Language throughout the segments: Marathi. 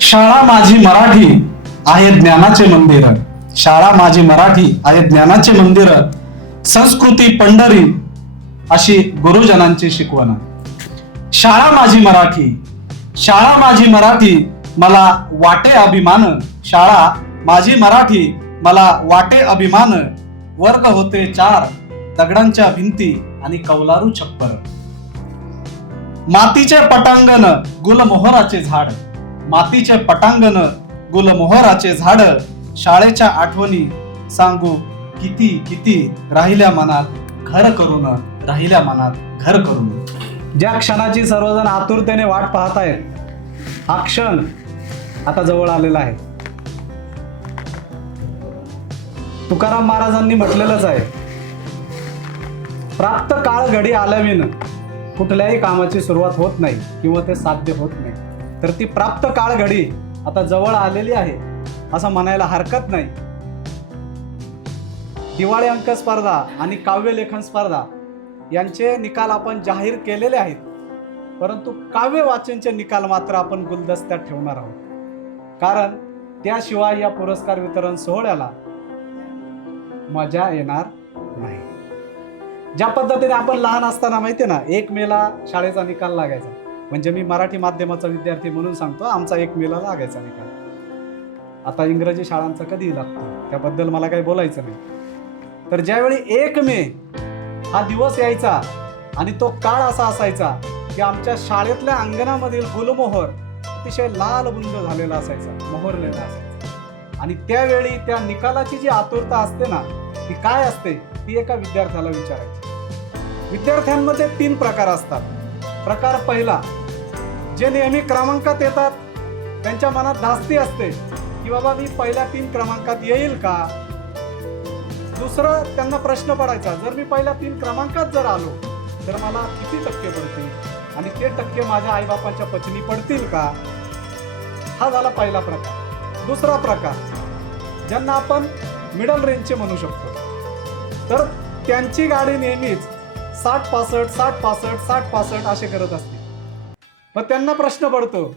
शाळा माझी मराठी आहे ज्ञानाचे मंदिर, शाळा माझी मराठी आहे ज्ञानाचे मंदिर, संस्कृती पंढरी अशी गुरुजनांची शिकवण. शाळा माझी मराठी, शाळा माझी मराठी मला वाटे अभिमान, शाळा माझी मराठी मला वाटे अभिमान. वर्ग होते 4, दगडांच्या भिंती आणि कौलारू छप्पर. मातीचे पटांगण गुलमोहराचे झाड, मातीचे पटांगण गुलमोहराचे झाड. शाळेच्या आठवणी सांगू किती किती, राहिल्या मनात घर करून, राहिल्या मनात घर करून. ज्या क्षणाची सर्वजण आतुरतेने वाट पाहतायत, हा क्षण आता जवळ आलेला आहे. तुकाराम महाराजांनी म्हटलेलंच आहे, प्राप्त काळ घडी आल्याविन कुठल्याही कामाची सुरुवात होत नाही किंवा ते साध्य होत नाही. तर ती प्राप्त काळ घडी आता जवळ आलेली आहे असं म्हणायला हरकत नाही. दिवाळी अंक स्पर्धा आणि काव्य लेखन स्पर्धा यांचे निकाल आपण जाहीर केलेले आहेत, परंतु काव्य वाचनचे निकाल मात्र आपण गुलदस्त्यात ठेवणार आहोत, कारण त्याशिवाय या पुरस्कार वितरण सोहळ्याला मजा येणार नाही. ज्या पद्धतीने आपण लहान असताना माहिती ना, 1 मेला शाळेचा निकाल लागायचा, म्हणजे मी मराठी माध्यमाचा विद्यार्थी म्हणून सांगतो, आमचा 1 मेला लागायचा निकाल. आता इंग्रजी शाळांचा कधी लागतो त्याबद्दल मला काही बोलायचं नाही. तर ज्यावेळी 1 मे हा दिवस यायचा आणि तो काळ असा असायचा की आमच्या शाळेतल्या अंगणामधील गुलमोहर अतिशय लाल बुंद झालेला असायचा, मोहरलेला असायचा. आणि त्यावेळी त्या निकालाची जी आतुरता असते ना, ती काय असते ती एका विद्यार्थ्याला विचारायची. विद्यार्थ्यांमध्ये 3 प्रकार असतात. प्रकार पहिला, जे नेहमी क्रमांकात येतात, त्यांच्या मनात धास्ती असते की बाबा मी पहिल्या 3 क्रमांकात येईल का. दुसरं, त्यांना प्रश्न पडायचा, जर मी पहिल्या 3 क्रमांकात जर आलो तर मला किती टक्के पडतील आणि ते टक्के माझ्या आईबापांच्या पचनी पडतील का. हा झाला पहिला प्रकार. दुसरा प्रकार, ज्यांना आपण मिडल रेंजचे म्हणू शकतो, तर त्यांची गाडी नेहमीच 60-65, 60-65, 60-65 असे करत असते. मग त्यांना प्रश्न पडतो,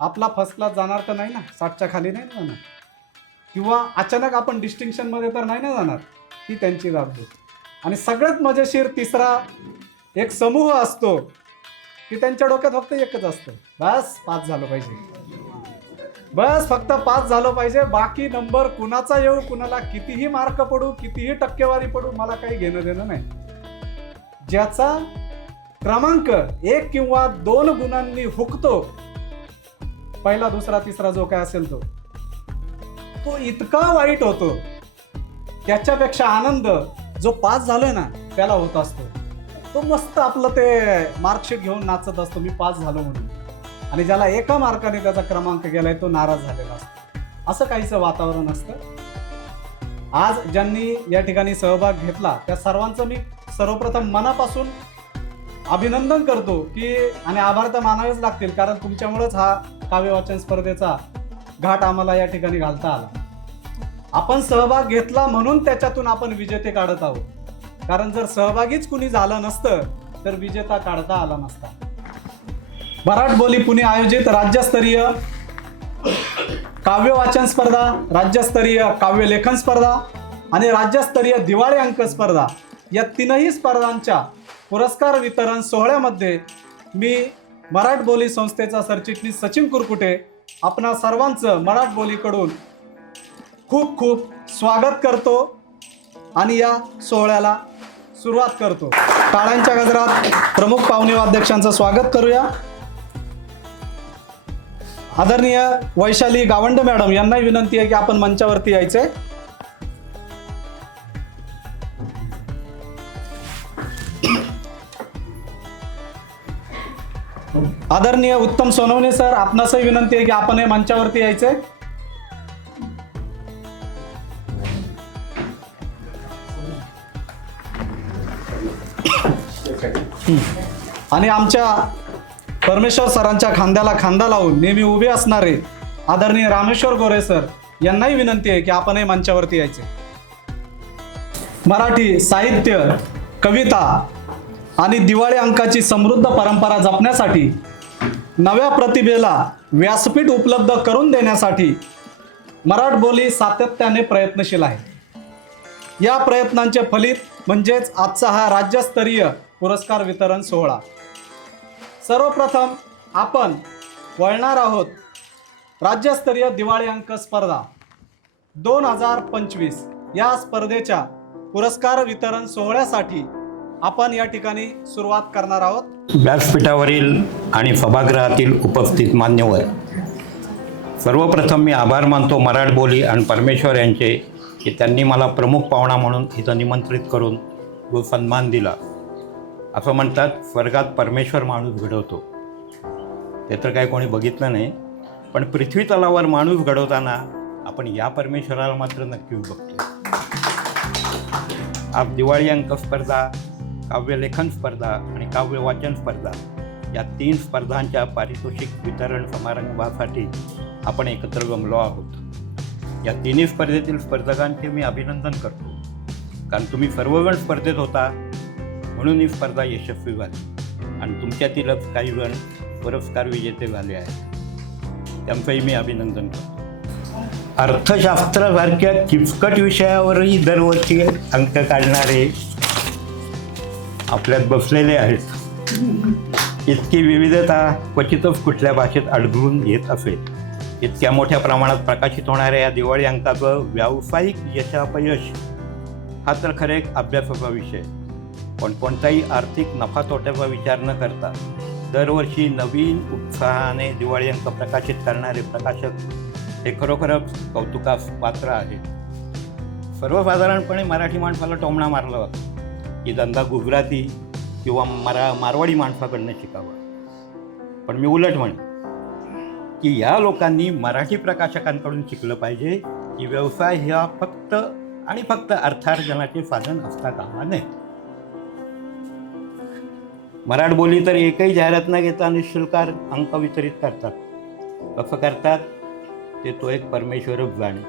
आपला फर्स्ट क्लास जाणार तर नाही ना, 60च्या खाली नाही जाणार, किंवा अचानक आपण डिस्टिंक्शनमध्ये तर नाही ना जाणार. ही त्यांची बाब. आणि सगळ्यात मजेशीर तिसरा एक समूह असतो की त्यांच्या डोक्यात फक्त एकच असतं, बस पास झालं पाहिजे, बस फक्त पास झालं पाहिजे, बाकी नंबर कुणाचा येऊ, कुणाला कितीही मार्क पडू, कितीही टक्केवारी पडू, मला काही घेणं देणं नाही. ज्याचा क्रमांक 1 किंवा 2 गुणांनी हुकतो, पहिला दुसरा तिसरा जो काय असेल तो इतका वाईट होतो, त्याच्यापेक्षा आनंद जो पास झालोय ना त्याला होत असतो. तो मस्त आपलं ते मार्कशीट घेऊन नाचत असतो, मी पास झालो म्हणून. आणि ज्याला एका मार्काने त्याचा क्रमांक गेलाय तो नाराज झालेला असतो. असं काहीचं वातावरण असतं. आज ज्यांनी या ठिकाणी सहभाग घेतला त्या सर्वांचं मी सर्वप्रथम मनापासून अभिनंदन करतो की, आणि आभार तर मानावेच लागतील, कारण तुमच्यामुळेच हा काव्य वाचन स्पर्धेचा घाट आम्हाला या ठिकाणी घालता आला. आपण सहभाग घेतला म्हणून त्याच्यातून आपण विजेते काढत आहोत, कारण जर सहभागीच कुणी झालं नसतं तर विजेता काढता आला नसता. मराठ बोली पुणे आयोजित राज्यस्तरीय काव्य वाचन स्पर्धा, राज्यस्तरीय काव्य लेखन स्पर्धा आणि राज्यस्तरीय दिवाळी अंक स्पर्धा या 3ही स्पर्धांच्या पुरस्कार वितरण सोहळ्यामध्ये मी मराठ बोली संस्थेचा सरचिटणीस सचिन कुरकुटे आपणा सर्वांचं मराठ बोलीकडून खूप खूप स्वागत करतो आणि या सोहळ्याला सुरुवात करतो. टाळ्यांच्या गजरात प्रमुख पाहुणे अध्यक्षांचं स्वागत करूया. आदरणीय वैशाली गावंड मॅडम यांनाही विनंती आहे की आपण मंचावरती यायचे. आदरणीय उत्तम सोनवणे सर, आपणासही विनंती आहे की आपण मंचावरती यायचे. आणि आमच्या परमेश्वर सरांच्या खांद्याला खांदा लावून नेहमी उभे असणारे आदरणीय रामेश्वर गोरे सर यांनाही विनंती आहे की आपणही मंचावरती यायचे. मराठी साहित्य, कविता आणि दिवाळी अंकाची समृद्ध परंपरा जपण्यासाठी नव्या प्रतिभेला व्यासपीठ उपलब्ध करून देण्यासाठी मराठबोली सातत्याने प्रयत्नशील आहे. या प्रयत्नांचे फलित म्हणजेच आजचा हा राज्यस्तरीय पुरस्कार वितरण सोहळा. सर्वप्रथम आपण वळणार आहोत राज्यस्तरीय दिवाळी अंक स्पर्धा 2025 या स्पर्धेच्या पुरस्कार वितरण सोहळ्यासाठी आपण या ठिकाणी सुरुवात करणार आहोत. व्यासपीठावरील आणि सभागृहातील उपस्थित मान्यवर, सर्वप्रथम मी आभार मानतो मराठबोली आणि परमेश्वर यांचे की त्यांनी मला प्रमुख पाहुणा म्हणून इथं निमंत्रित करून जो सन्मान दिला. असं म्हणतात स्वर्गात परमेश्वर माणूस घडवतो, ते तर काही कोणी बघितलं नाही, पण पृथ्वी तलावर माणूस घडवताना आपण या परमेश्वराला मात्र नक्कीच बघतो. आज दिवाळी अंक स्पर्धा, काव्यलेखन स्पर्धा आणि काव्य वाचन स्पर्धा या 3 स्पर्धांच्या पारितोषिक वितरण समारंभासाठी आपण एकत्र जमलो आहोत. या तिन्ही स्पर्धेतील स्पर्धकांचे मी अभिनंदन करतो, कारण तुम्ही सर्वजण स्पर्धेत होता म्हणून ही स्पर्धा यशस्वी झाली आणि तुमच्यातीलच काही जण पुरस्कार विजेते झाले आहेत, त्यांचंही मी अभिनंदन करतो. अर्थशास्त्रासारख्या किचकट विषयावरही दरवर्षी अंक काढणारे आपल्यात बसलेले आहेत. इतकी विविधता क्वचितच कुठल्या भाषेत आढळून येत असेल. इतक्या मोठ्या प्रमाणात प्रकाशित होणाऱ्या या दिवाळी अंकाचं व्यावसायिक यशापयश हा तर खरं एक अभ्यासाचा विषय, पण कोणताही आर्थिक नफा तोट्याचा विचार न करता दरवर्षी नवीन उत्साहाने दिवाळी अंक प्रकाशित करणारे प्रकाशक हे खरोखरच कौतुकास पात्र आहे. सर्वसाधारणपणे मराठी माणसाला टोमणा मारला जातो की धंदा गुजराती किंवा मारवाडी माणसाकडनं शिकावा, पण मी उलट म्हणेन की या लोकांनी मराठी प्रकाशकांकडून शिकलं पाहिजे की व्यवसाय हा फक्त आणि फक्त अर्थार्जनाचे साधन असता कामा नये. मराठबोली तर एकही जाहिरात न घेता निःशुल्क अंक वितरित करतात. कसं करतात ते तो एक परमेश्वरच जाणे.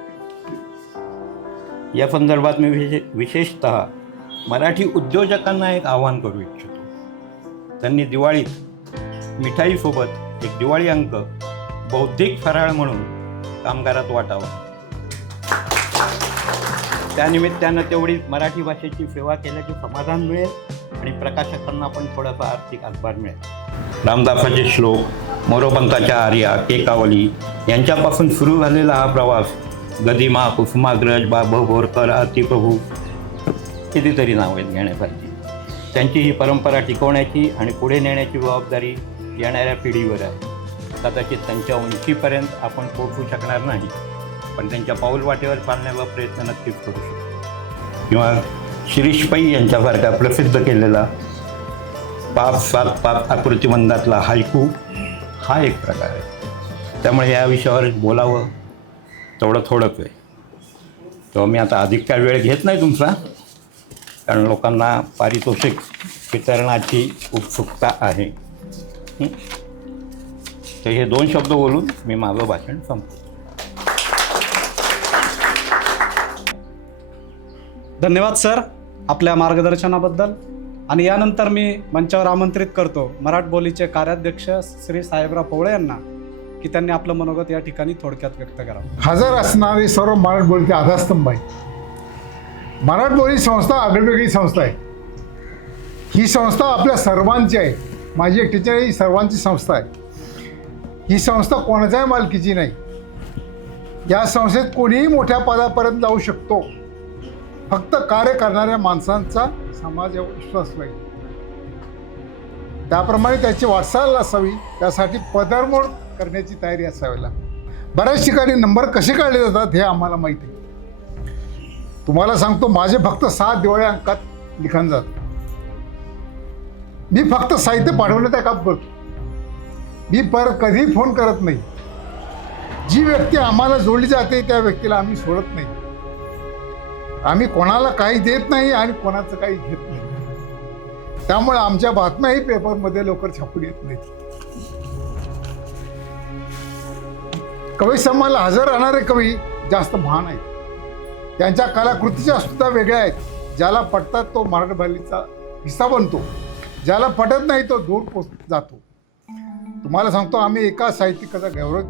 या संदर्भात मी विशेषतः मराठी उद्योजकांना एक आवाहन करू इच्छितो. त्यांनी दिवाळीत मिठाईसोबत एक दिवाळी अंक बौद्धिक फराळ म्हणून कामगारात वाटावा. त्यानिमित्तानं तेवढीच मराठी भाषेची सेवा केल्याचे समाधान मिळेल आणि प्रकाशकांना पण थोडासा आर्थिक हातभार मिळेल. रामदासाचे श्लोक, मोरोपंताच्या आर्या, केकावली यांच्यापासून सुरू झालेला हा प्रवास गदिमा, कुसुमाग्रज, बाबू बोरकर, आतिप्रभू कितीतरी नाव आहेत घेण्यासारखी. त्यांची ही परंपरा टिकवण्याची आणि पुढे नेण्याची जबाबदारी येणाऱ्या पिढीवर आहे. कदाचित त्यांच्या उंचीपर्यंत आपण पोहोचू शकणार नाही, पण त्यांच्या पाऊलवाटेवर चालण्याचा प्रयत्न नक्कीच करू शकतो. किंवा शिरीष पै यांच्यासारखा प्रसिद्ध केलेला 5-7-5 आकृतिबंधातला हायकू हा एक प्रकार आहे. त्यामुळे या विषयावर बोलावं तेवढं थोडंच आहे. तेव्हा मी आता अधिक काय वेळ घेत नाही तुमचा, कारण लोकांना पारितोषिक वितरणाची उत्सुकता आहे. तर हे 2 शब्द बोलून मी माझं भाषण संपतो. धन्यवाद सर आपल्या मार्गदर्शनाबद्दल. आणि यानंतर मी मंचावर आमंत्रित करतो मराठबोलीचे कार्याध्यक्ष श्री साहेबराव पवळे यांना की त्यांनी आपलं मनोगत या ठिकाणी थोडक्यात व्यक्त करावं. हजर असणारे सर्व मराठबोलीचे आधारस्तंभ आहे. मराठबोली संस्था आगळीवेगळी संस्था आहे. ही संस्था आपल्या सर्वांची आहे. माझी एकटीची ही सर्वांची संस्था आहे. ही संस्था कोणाच्याही मालकीची नाही. या संस्थेत कोणीही मोठ्या पदापर्यंत जाऊ शकतो. फक्त कार्य करणाऱ्या माणसांचा समाजावर विश्वास पाहिजे. त्याप्रमाणे त्याची वाटचाल असावी, त्यासाठी पदरमोड करण्याची तयारी असावी लागते. बऱ्याच ठिकाणी नंबर कसे काढले जातात हे आम्हाला माहिती आहे. तुम्हाला सांगतो, माझे फक्त 7 दिवाळी अंकात लिखाण जातं. मी फक्त साहित्य पाठवण्याचं काम करतो. मी परत कधीही फोन करत नाही. जी व्यक्ती आम्हाला जोडली जाते त्या व्यक्तीला आम्ही सोडत नाही. आम्ही कोणाला काही देत नाही आणि कोणाचं काही घेत नाही. त्यामुळे आमच्या बातम्याही पेपरमध्ये लवकर छापून येत नाहीत. कवी संमेलनाला हजर राहणारे कवी जास्त महान आहेत. त्यांच्या कलाकृतीच्या सुद्धा वेगळ्या आहेत. ज्याला पटतात तो मराठबोलीचा हिस्सा बनतो, ज्याला पटत नाही तो दूर जातो. तुम्हाला सांगतो, आम्ही एका साहित्यिकाचा गौरव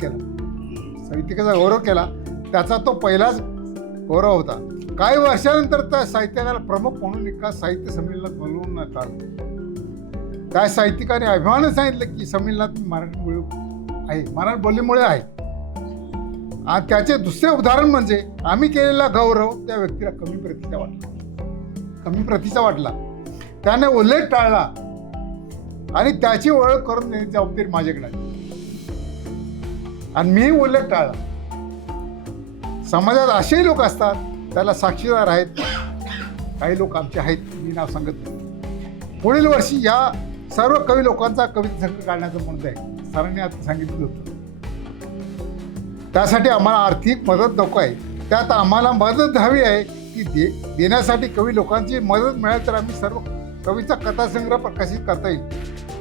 केला. त्याचा तो पहिलाच गौरव होता. काही वर्षानंतर त्या साहित्यिकाला प्रमुख म्हणून एका साहित्य संमेलनात बोलवण्यात आलं. त्या साहित्यिकाने अभिमानाने सांगितलं की संमेलनात मराठी बोलीमुळे आहे. आणि त्याचे दुसरे उदाहरण म्हणजे आम्ही केलेला गौरव त्या व्यक्तीला कमी प्रतीचा वाटला. त्याने उल्लेख टाळला आणि त्याची ओळख करून देण्याची जबाबदारी माझ्याकडे आहे. आणि मीही उल्लेख टाळला. समाजात असेही लोक असतात, त्याला साक्षीदार आहेत. काही लोक आमचे आहेत, मी नाव सांगत नाही. पुढील वर्षी या सर्व कवी लोकांचा कविता संग्रह काढण्याचं म्हणत आहे. सरांनी आता सांगितलं होतं. त्यासाठी आम्हाला आर्थिक मदत नको आहे. त्यात आम्हाला मदत हवी आहे. ती देण्यासाठी कवी लोकांची मदत मिळाली तर आम्ही सर्व कवीचा कथासंग्रह प्रकाशित करता येईल.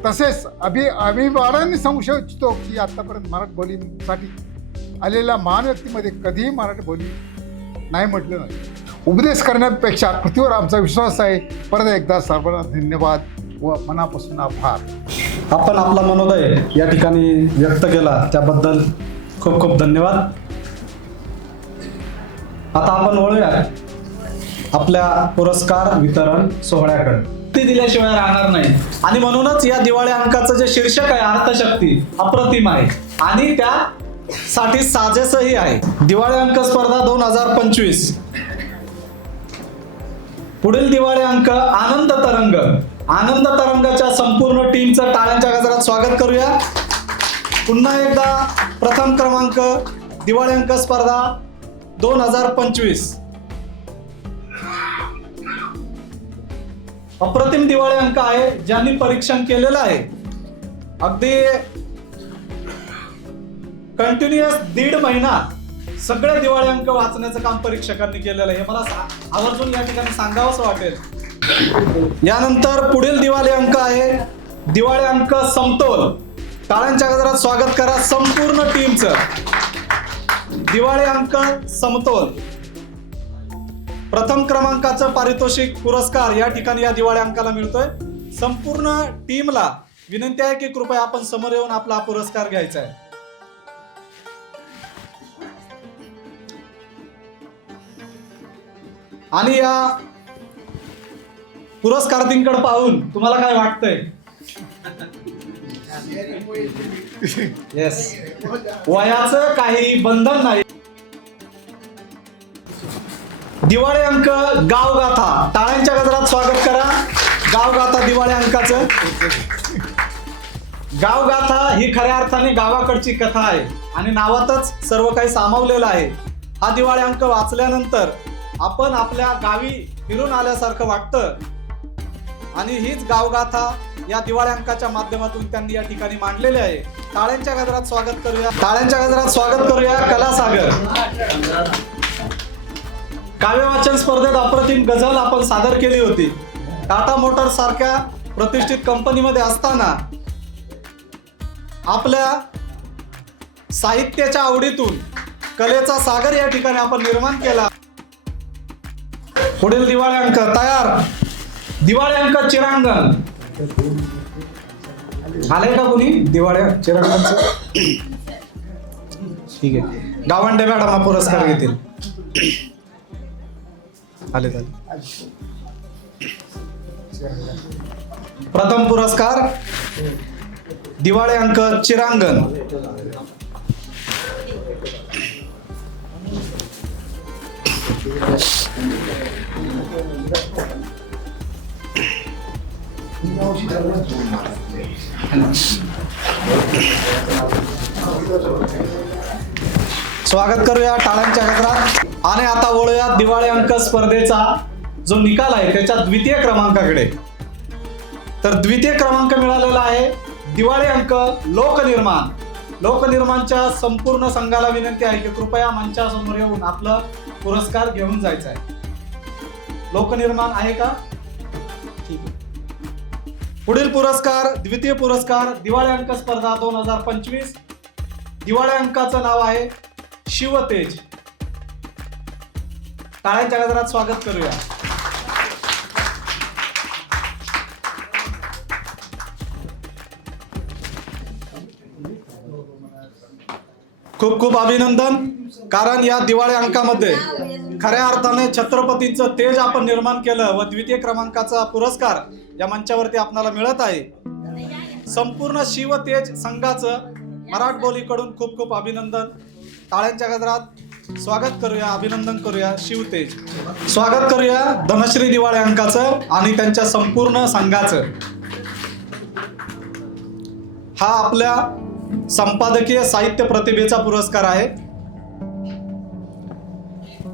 तसेच अभिमानाने सांगू इच्छितो की आतापर्यंत मराठी बोलीसाठी आलेल्या महान व्यक्तीमध्ये कधीही मराठी बोली नाही म्हटलं नाही. उपदेश करण्यापेक्षा कृतीवर आमचा विश्वास आहे. परत एकदा सर्वांना धन्यवाद व मनापासून आभार. आपण आपला मनोदय या ठिकाणी व्यक्त केला त्याबद्दल खूप खूप धन्यवाद. आता आपण वळूया आपल्या पुरस्कार वितरण सोहळ्याकडे. ती दिल्याशिवाय राहणार नाही आणि म्हणूनच या दिवाळी अंकाचं जे शीर्षक आहे अर्थशक्ती अप्रतिम आहे आणि त्यासाठी साजेसही आहे. दिवाळी अंक स्पर्धा 2025. पुढील दिवाळी अंक आनंद तरंग. आनंद तरंगाच्या संपूर्ण टीमचं टाळ्यांच्या गजरात स्वागत करूया. पुन्हा एकदा प्रथम क्रमांक दिवाळी अंक स्पर्धा 2025. अप्रतिम दिवाळी अंक आहे ज्यांनी परीक्षण केलेलं आहे. अगदी कंटिन्युअस 1.5 महिना सगळे दिवाळी अंक वाचण्याचं काम परीक्षकांनी केलेलं आहे. मला आवर्जून या ठिकाणी सांगावंच वाटेल. यानंतर पुढील दिवाळी अंक आहे दिवाळी अंक समतोल. टाळ्यांच्या गजरात स्वागत करा संपूर्ण टीमचं. दिवाळी अंक समतोल. प्रथम क्रमांकाचं पारितोषिक पुरस्कार या ठिकाणी या दिवाळी अंकाला मिळतोय. संपूर्ण टीमला विनंती आहे की कृपया आपण समोर येऊन आपला हा पुरस्कार घ्यायचा आहे. आणि या पुरस्कारार्थींकडे पाहून तुम्हाला काय वाटतंय? येस, वयाचं काही बंधन नाही. दिवाळी अंक गावगाथा. टाळ्यांच्या गजरात स्वागत करा गावगाथा दिवाळी अंकाचं. गावगाथा ही खऱ्या अर्थाने गावाकडची कथा आहे आणि नावातच सर्व काही सामावलेलं आहे. हा दिवाळी अंक वाचल्यानंतर आपण आपल्या गावी फिरून आल्यासारखं वाटतं आणि हीच गावगाथा या दिवाळी अंकाच्या माध्यमातून त्यांनी या ठिकाणी मांडलेले आहे. टाळ्यांच्या गजरात स्वागत करूया. टाळ्यांच्या गजरात स्वागत करूया कलासागर. काव्य वाचन स्पर्धेत अप्रतिम गझल आपण सादर केली होती. टाटा मोटर्स सारख्या प्रतिष्ठित कंपनीमध्ये असताना आपल्या साहित्याच्या आवडीतून कलेचा सागर या ठिकाणी आपण निर्माण केला. पुढील दिवाळी अंक तयार. दिवाळी अंक चिरांगण. आले का कोणी दिवाळी चिरांगणचं? ठीक आहे, गावंडे मॅडम हा पुरस्कार घेतील. आले झाले. प्रथम पुरस्कार दिवाळी अंक चिरांगण. स्वागत करूया टाळ्यांच्या गजरात. आणि आता वळूया दिवाळी अंक स्पर्धेचा जो निकाल आहे त्याच्या द्वितीय क्रमांकाकडे. तर द्वितीय क्रमांक मिळालेला आहे दिवाळी अंक लोकनिर्माण. लोकनिर्माणच्या संपूर्ण संघाला विनंती आहे की कृपया मंचासमोर येऊन आपलं पुरस्कार घेऊन जायचं आहे. लोकनिर्माण आहे का? ठीक आहे. पुढील पुरस्कार द्वितीय पुरस्कार दिवाळी अंक स्पर्धा 2025. दिवाळी अंकाचं नाव आहे शिवतेज. टाळ्यांच्या गजरात स्वागत करूया. खूप खूप अभिनंदन. कारण या दिवाळी अंकामध्ये खऱ्या अर्थाने छत्रपतींचं तेज आपण निर्माण केलं व द्वितीय क्रमांकाचा पुरस्कार या मंचावरती आपल्याला मिळत आहे. संपूर्ण शिवतेज संघाचं मराठबोलीकडून खूप खूप अभिनंदन. टाळ्यांच्या गजरात स्वागत करूया, अभिनंदन करूया शिवतेज. स्वागत करूया धनश्री दिवाळी अंकाचं आणि त्यांच्या संपूर्ण संघाचं. हा आपल्या संपादकीय साहित्य प्रतिभेचा पुरस्कार आहे.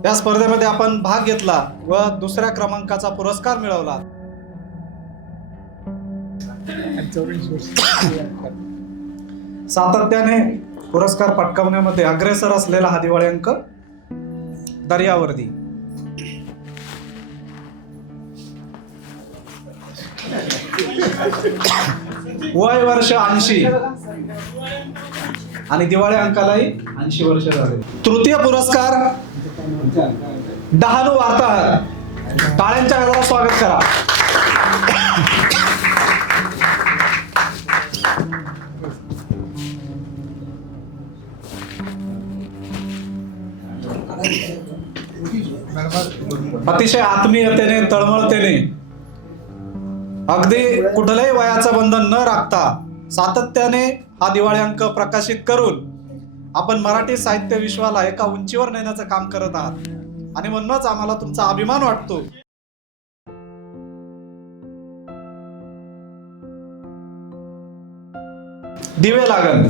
या स्पर्धेमध्ये आपण भाग घेतला व दुसऱ्या क्रमांकाचा पुरस्कार मिळवला. सातत्याने पुरस्कार पटकावण्यामध्ये अग्रेसर असलेला हा दिवाळी अंक दर्यावर्दी. वय वर्ष 80 आणि दिवाळी अंकालाही 80 वर्ष झाले. तृतीय पुरस्कार डहाणू वार्ताहर. टाळ्यांच्या गजरात स्वागत करा. अतिशय आत्मीयतेने, तळमळतेने, अगदी कुठल्याही वयाचं बंधन न राखता सातत्याने हा दिवाळी अंक प्रकाशित करून आपण मराठी साहित्य विश्वाला एका उंचीवर नेण्याचं काम करत आहात आणि म्हणूनच आम्हाला तुमचा अभिमान वाटतो. दिवे लागल.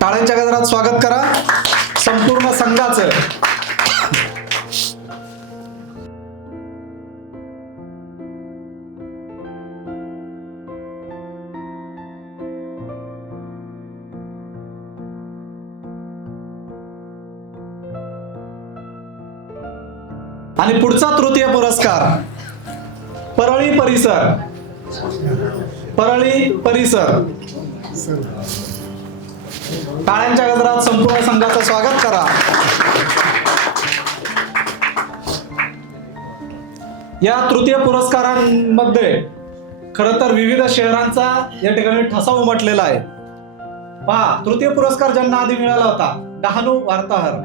टाळ्यांच्या गजरात स्वागत करा संपूर्ण संघाचं. आणि पुढचा तृतीय पुरस्कार परळी परिसर. परळी परिसर. टाळ्यांच्या गजरात संपूर्ण संघाचं स्वागत करा. या तृतीय पुरस्कारांमध्ये खरं तर विविध शहरांचा या ठिकाणी ठसा उमटलेला आहे. पहा, तृतीय पुरस्कार ज्यांना आधी मिळाला होता डहाणू वार्ताहर,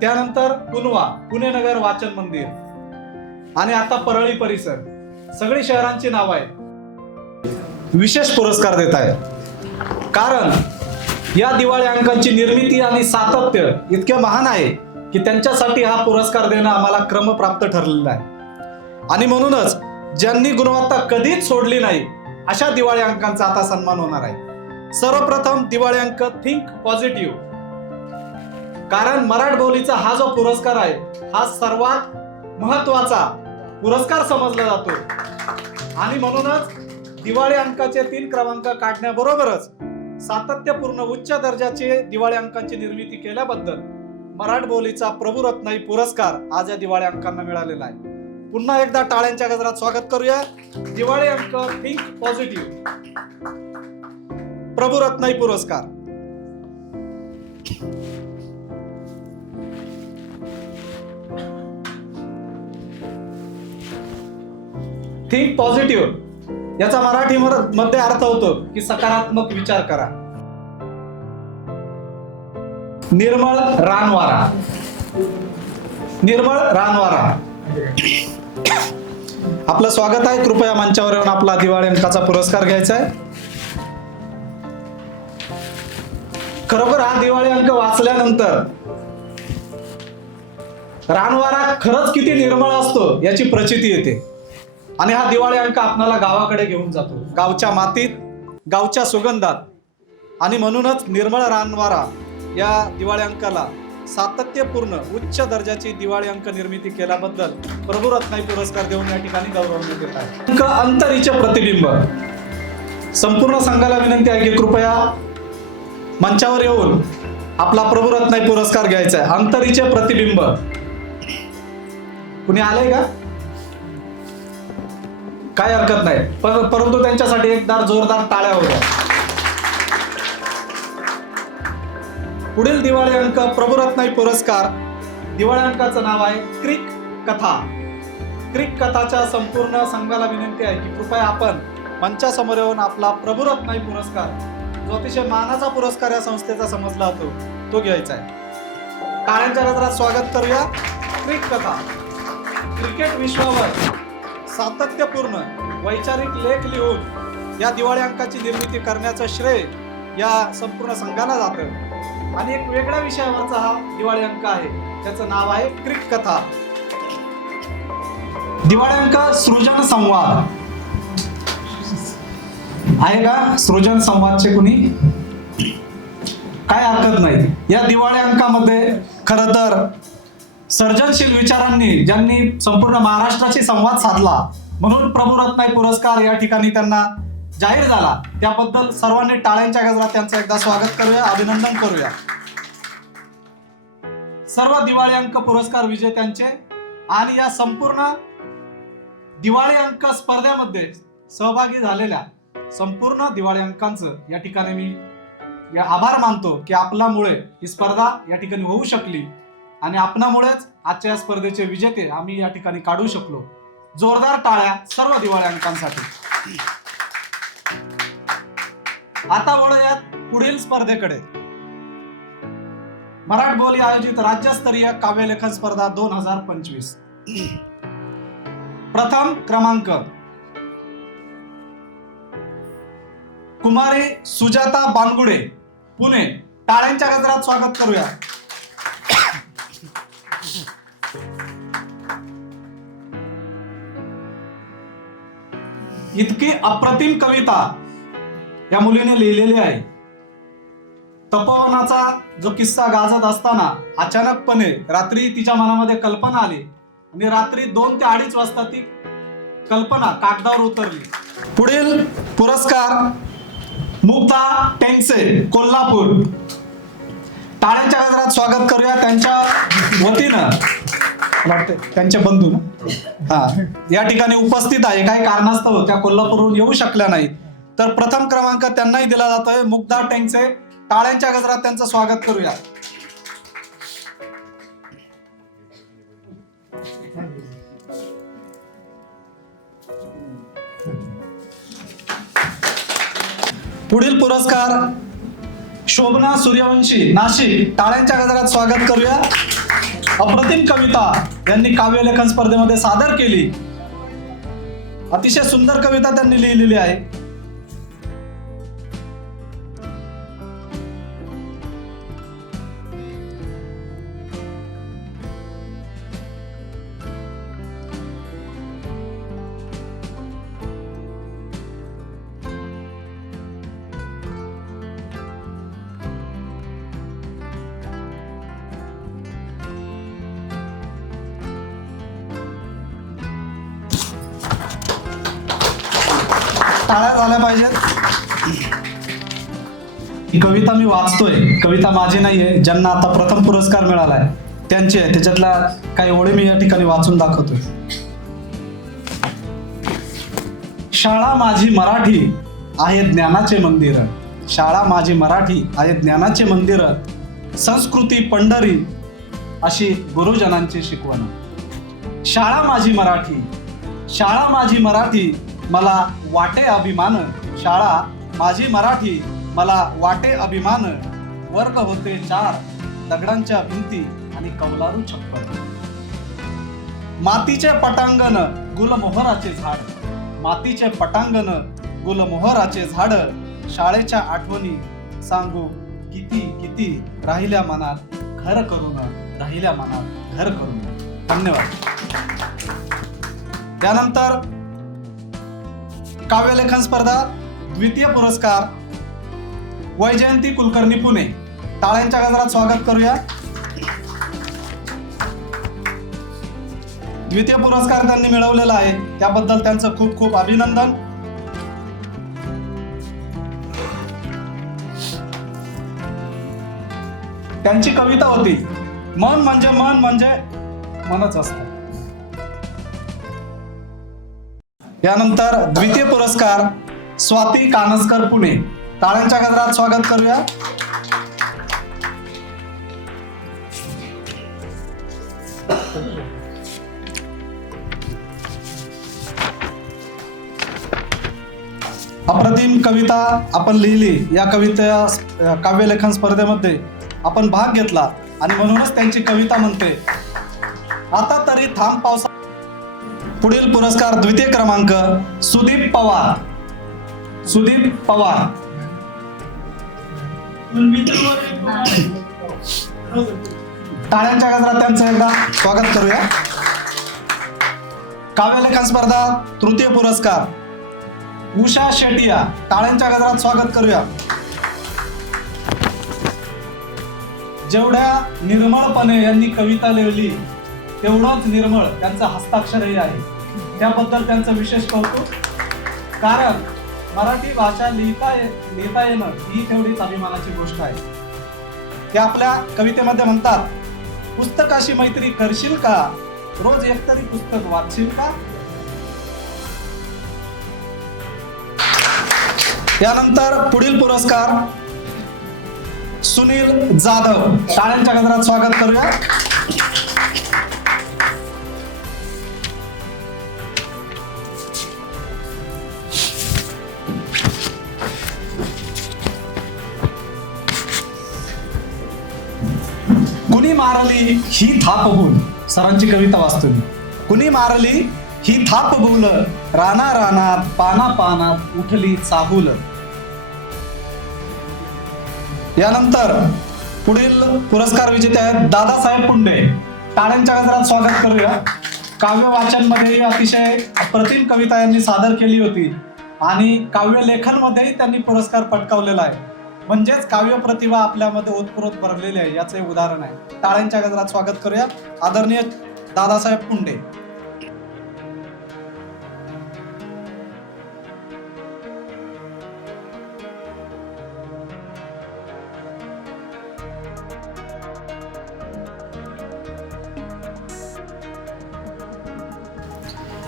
त्यानंतर पुनवा पुणे नगर वाचन मंदिर आणि आता परळी परिसर. सगळी शहरांची नाव आहेत. विशेष पुरस्कार देत आहे कारण या दिवाळी अंकांची निर्मिती आणि सातत्य इतके महान आहे की त्यांच्यासाठी हा पुरस्कार देणं आम्हाला क्रमप्राप्त ठरलेला आहे. आणि म्हणूनच ज्यांनी गुणवत्ता कधीच सोडली नाही अशा दिवाळी अंकांचा आता सन्मान होणार आहे. सर्वप्रथम दिवाळी अंक थिंक पॉझिटिव्ह. कारण मराठबोलीचा हा जो पुरस्कार आहे हा सर्वात महत्वाचा पुरस्कार समजला जातो आणि म्हणूनच दिवाळी अंकाचे 3 क्रमांक काढण्याबरोबरच सातत्यपूर्ण उच्च दर्जाचे दिवाळी अंकांची निर्मिती केल्याबद्दल मराठबोलीचा प्रभुरत्नाई पुरस्कार आज या दिवाळी अंकांना मिळालेला आहे. पुन्हा एकदा टाळ्यांच्या गजरात स्वागत करूया. दिवाळी अंक थिंक पॉझिटिव्ह प्रभुरत्नाई पुरस्कार. थिंक पॉझिटिव्ह याचा मराठी मध्ये अर्थ होतो की सकारात्मक विचार करा. निर्मळ रानवारा. निर्मळ रानवारा. आपलं स्वागत आहे. कृपया मंचावर येऊन आपला दिवाळी अंकाचा पुरस्कार घ्यायचा आहे. खरोखर हा दिवाळी अंक वाचल्यानंतर रानवारा खरंच किती निर्मळ असतो याची प्रचिती येते आणि हा दिवाळी अंक आपल्याला गावाकडे घेऊन जातो, गावच्या मातीत, गावच्या सुगंधात. आणि म्हणूनच निर्मळ रानवारा या दिवाळी अंकाला सातत्यपूर्ण उच्च दर्जाची दिवाळी अंक निर्मिती केल्याबद्दल प्रभुरत्नाई पुरस्कार देऊन या ठिकाणी गौरवण्यात येत आहे. अंक अंतरीचे प्रतिबिंब. संपूर्ण संघाला विनंती आहे की कृपया मंचावर येऊन आपला प्रभुरत्नाई पुरस्कार घ्यायचा आहे. अंतरीचे प्रतिबिंब. कुणी आलंय का? काय हरकत नाही, परंतु त्यांच्यासाठी एकदा जोरदार टाळ्या होत्या. पुढील दिवाळी अंक प्रभुरत्नाई पुरस्कार. दिवाळी अंकाचं नाव आहे क्रिक कथा. क्रिक कथाच्या संपूर्ण संघाला विनंती आहे की कृपया आपण मंचासमोर येऊन आपला प्रभुरत्नाई पुरस्कार जो अतिशय मानाचा पुरस्कार या संस्थेचा समजला जातो तो घ्यायचा आहे. टाळ्यांच्या गजरात स्वागत करूया. क्रिक कथा, क्रिकेट विश्वावर सातत्यपूर्ण वैचारिक लेख लिहून या दिवाळी अंकाची निर्मिती करण्याचं श्रेय या संपूर्ण संघाला जातं. आणि एक वेगळ्या विषयावरचा हा दिवाळी अंक आहे, त्याचं नाव आहे क्रिक कथा. दिवाळी अंक सृजन संवाद आहे का? सृजन संवादचे कुणी? काय हरकत नाही. या दिवाळी अंकामध्ये खरं तर सर्जनशील विचारांनी ज्यांनी संपूर्ण महाराष्ट्राशी संवाद साधला म्हणून प्रभू रत्नाई पुरस्कार या ठिकाणी त्यांना जाहीर झाला. त्याबद्दल सर्वांनी टाळ्यांच्या गजरात त्यांचं एकदा स्वागत करूया, अभिनंदन करूया. सर्व दिवाळी अंक पुरस्कार विजेत्यांचे आणि या संपूर्ण दिवाळी अंक स्पर्धेमध्ये सहभागी झालेल्या संपूर्ण दिवाळी अंकांचं या ठिकाणी मी आभार मानतो की आपल्यामुळे ही स्पर्धा या ठिकाणी होऊ शकली आणि आपणामुळेच आजच्या या स्पर्धेचे विजेते आम्ही या ठिकाणी काढू शकलो. जोरदार टाळ्या सर्व दिवाळी अंकांसाठी. आता वळूयात पुढील स्पर्धेकडे. मराठ बोली आयोजित राज्यस्तरीय काव्यलेखन स्पर्धा 2025. प्रथम क्रमांक कुमारी सुजाता बानगुडे, पुणे. टाळ्यांच्या गजरात स्वागत करूया. इतकी अप्रतिम कविता या मुलीने लिहिलेली आहे. तपोवनाचा जो किस्सा गाजत असताना अचानकपणे रात्री तिच्या मनामध्ये कल्पना आली आणि रात्री 2 ते 2:30 वाजता ती कल्पना कागदावर उतरली. पुढील पुरस्कार मुग्धा टेंगसे, कोल्हापूर. टाळ्यांच्या गजरात स्वागत करूया त्यांच्या वतीनं. त्यांचे बंधू ना या ठिकाणी उपस्थित आहे. काही कारणास्तव त्या कोल्हापूरहून येऊ शकल्या नाहीत, तर प्रथम क्रमांक त्यांनाही दिला जातोय. मुग्धा टेंगसे, टाळ्यांच्या गजरात त्यांचं स्वागत करूया. पुढील पुरस्कार शोभना सूर्यवंशी, नाशिक. टाळ्यांच्या गजरात स्वागत करूया. अप्रतिम कविता यांनी काव्यलेखन स्पर्धेमध्ये सादर केली. अतिशय सुंदर कविता त्यांनी लिहिलेली आहे. टाळ्या झाल्या पाहिजेत. ही कविता मी वाचतोय, कविता माझी नाहीये. ज्यांना आता प्रथम पुरस्कार मिळालाय त्यांची आहे. त्याच्यातल्या काही ओळी मी या ठिकाणी वाचून दाखवतोय. शाळा माझी मराठी आहे ज्ञानाचे मंदिर, शाळा माझी मराठी आहे ज्ञानाचे मंदिर, संस्कृती पंढरी अशी गुरुजनांची शिकवण. शाळा माझी मराठी, शाळा माझी मराठी मला वाटे अभिमान, शाळा माझी मराठी मला वाटे अभिमान. वर्ग होते 4, दगडांच्या भिंती आणि कौलारू छप्पर. मातीचे पटांगण गुलमोहराचे झाड, मातीचे पटांगण गुलमोहराचे झाड. शाळेच्या आठवणी सांगू किती किती, राहिल्या मनात घर करून, राहिल्या मनात घर करून. धन्यवाद. त्यानंतर काव्यलेखन स्पर्धा द्वितीय पुरस्कार वैजयंती कुलकर्णी, पुणे. टाळ्यांच्या गजरात स्वागत करूया. द्वितीय पुरस्कार त्यांनी मिळवलेला आहे, त्याबद्दल त्यांचं खूप खूप अभिनंदन. त्यांची कविता होती मन म्हणजे मनच असतं. यानंतर द्वितीय पुरस्कार स्वाती कानसकर, पुणे. टाळ्यांच्या गजरात स्वागत करूया. अप्रतिम कविता आपण लिहिली. या कविता काव्यलेखन स्पर्धेमध्ये आपण भाग घेतला आणि म्हणूनच त्यांची कविता म्हणते, आता तरी थांब पावसा. पुढील पुरस्कार द्वितीय क्रमांक सुदीप पवार. सुदीप पवार. टाळ्यांच्या गजरात त्यांचं एकदा स्वागत करूया. काव्यलेखन स्पर्धा तृतीय पुरस्कार उषा शेटिया. टाळ्यांच्या गजरात स्वागत करूया. जेवढ्या निर्मळपणे यांनी कविता लिहिली तेवढंच निर्मळ त्यांचं हस्ताक्षरही आहे. त्याबद्दल त्यांचं विशेष कौतुक. कारण मराठी भाषा लिहिता येणं ही तेवढीच अभिमानाची गोष्ट आहे. ते आपल्या कवितेमध्ये म्हणतात, पुस्तकाशी मैत्री करशील का, रोज एकतरी पुस्तक वाचशील का. यानंतर पुढील पुरस्कार सुनील जाधव. टाळ्यांच्या गजरात स्वागत करूया. कुणी मारली ही थाप भूल. सरांची कविता वाचतो मी. कुणी मारली ही थाप भूल, राना रानात पाना पानात उठली चाहूल. यानंतर पुढील पुरस्कार विजेते आहेत दादासाहेब पुंडे. टाळ्यांच्या गजरात स्वागत करूया. काव्य वाचन मध्ये अतिशय अप्रतिम कविता यांनी सादर केली होती आणि काव्य लेखन मध्येही त्यांनी पुरस्कार पटकावलेला आहे. म्हणजेच काव्य प्रतिभा आपल्यामध्ये ओतप्रोत भरलेली आहे याचे उदाहरण आहे. टाळ्यांच्या गजरात स्वागत करूया आदरणीय दादासाहेब पुंडे.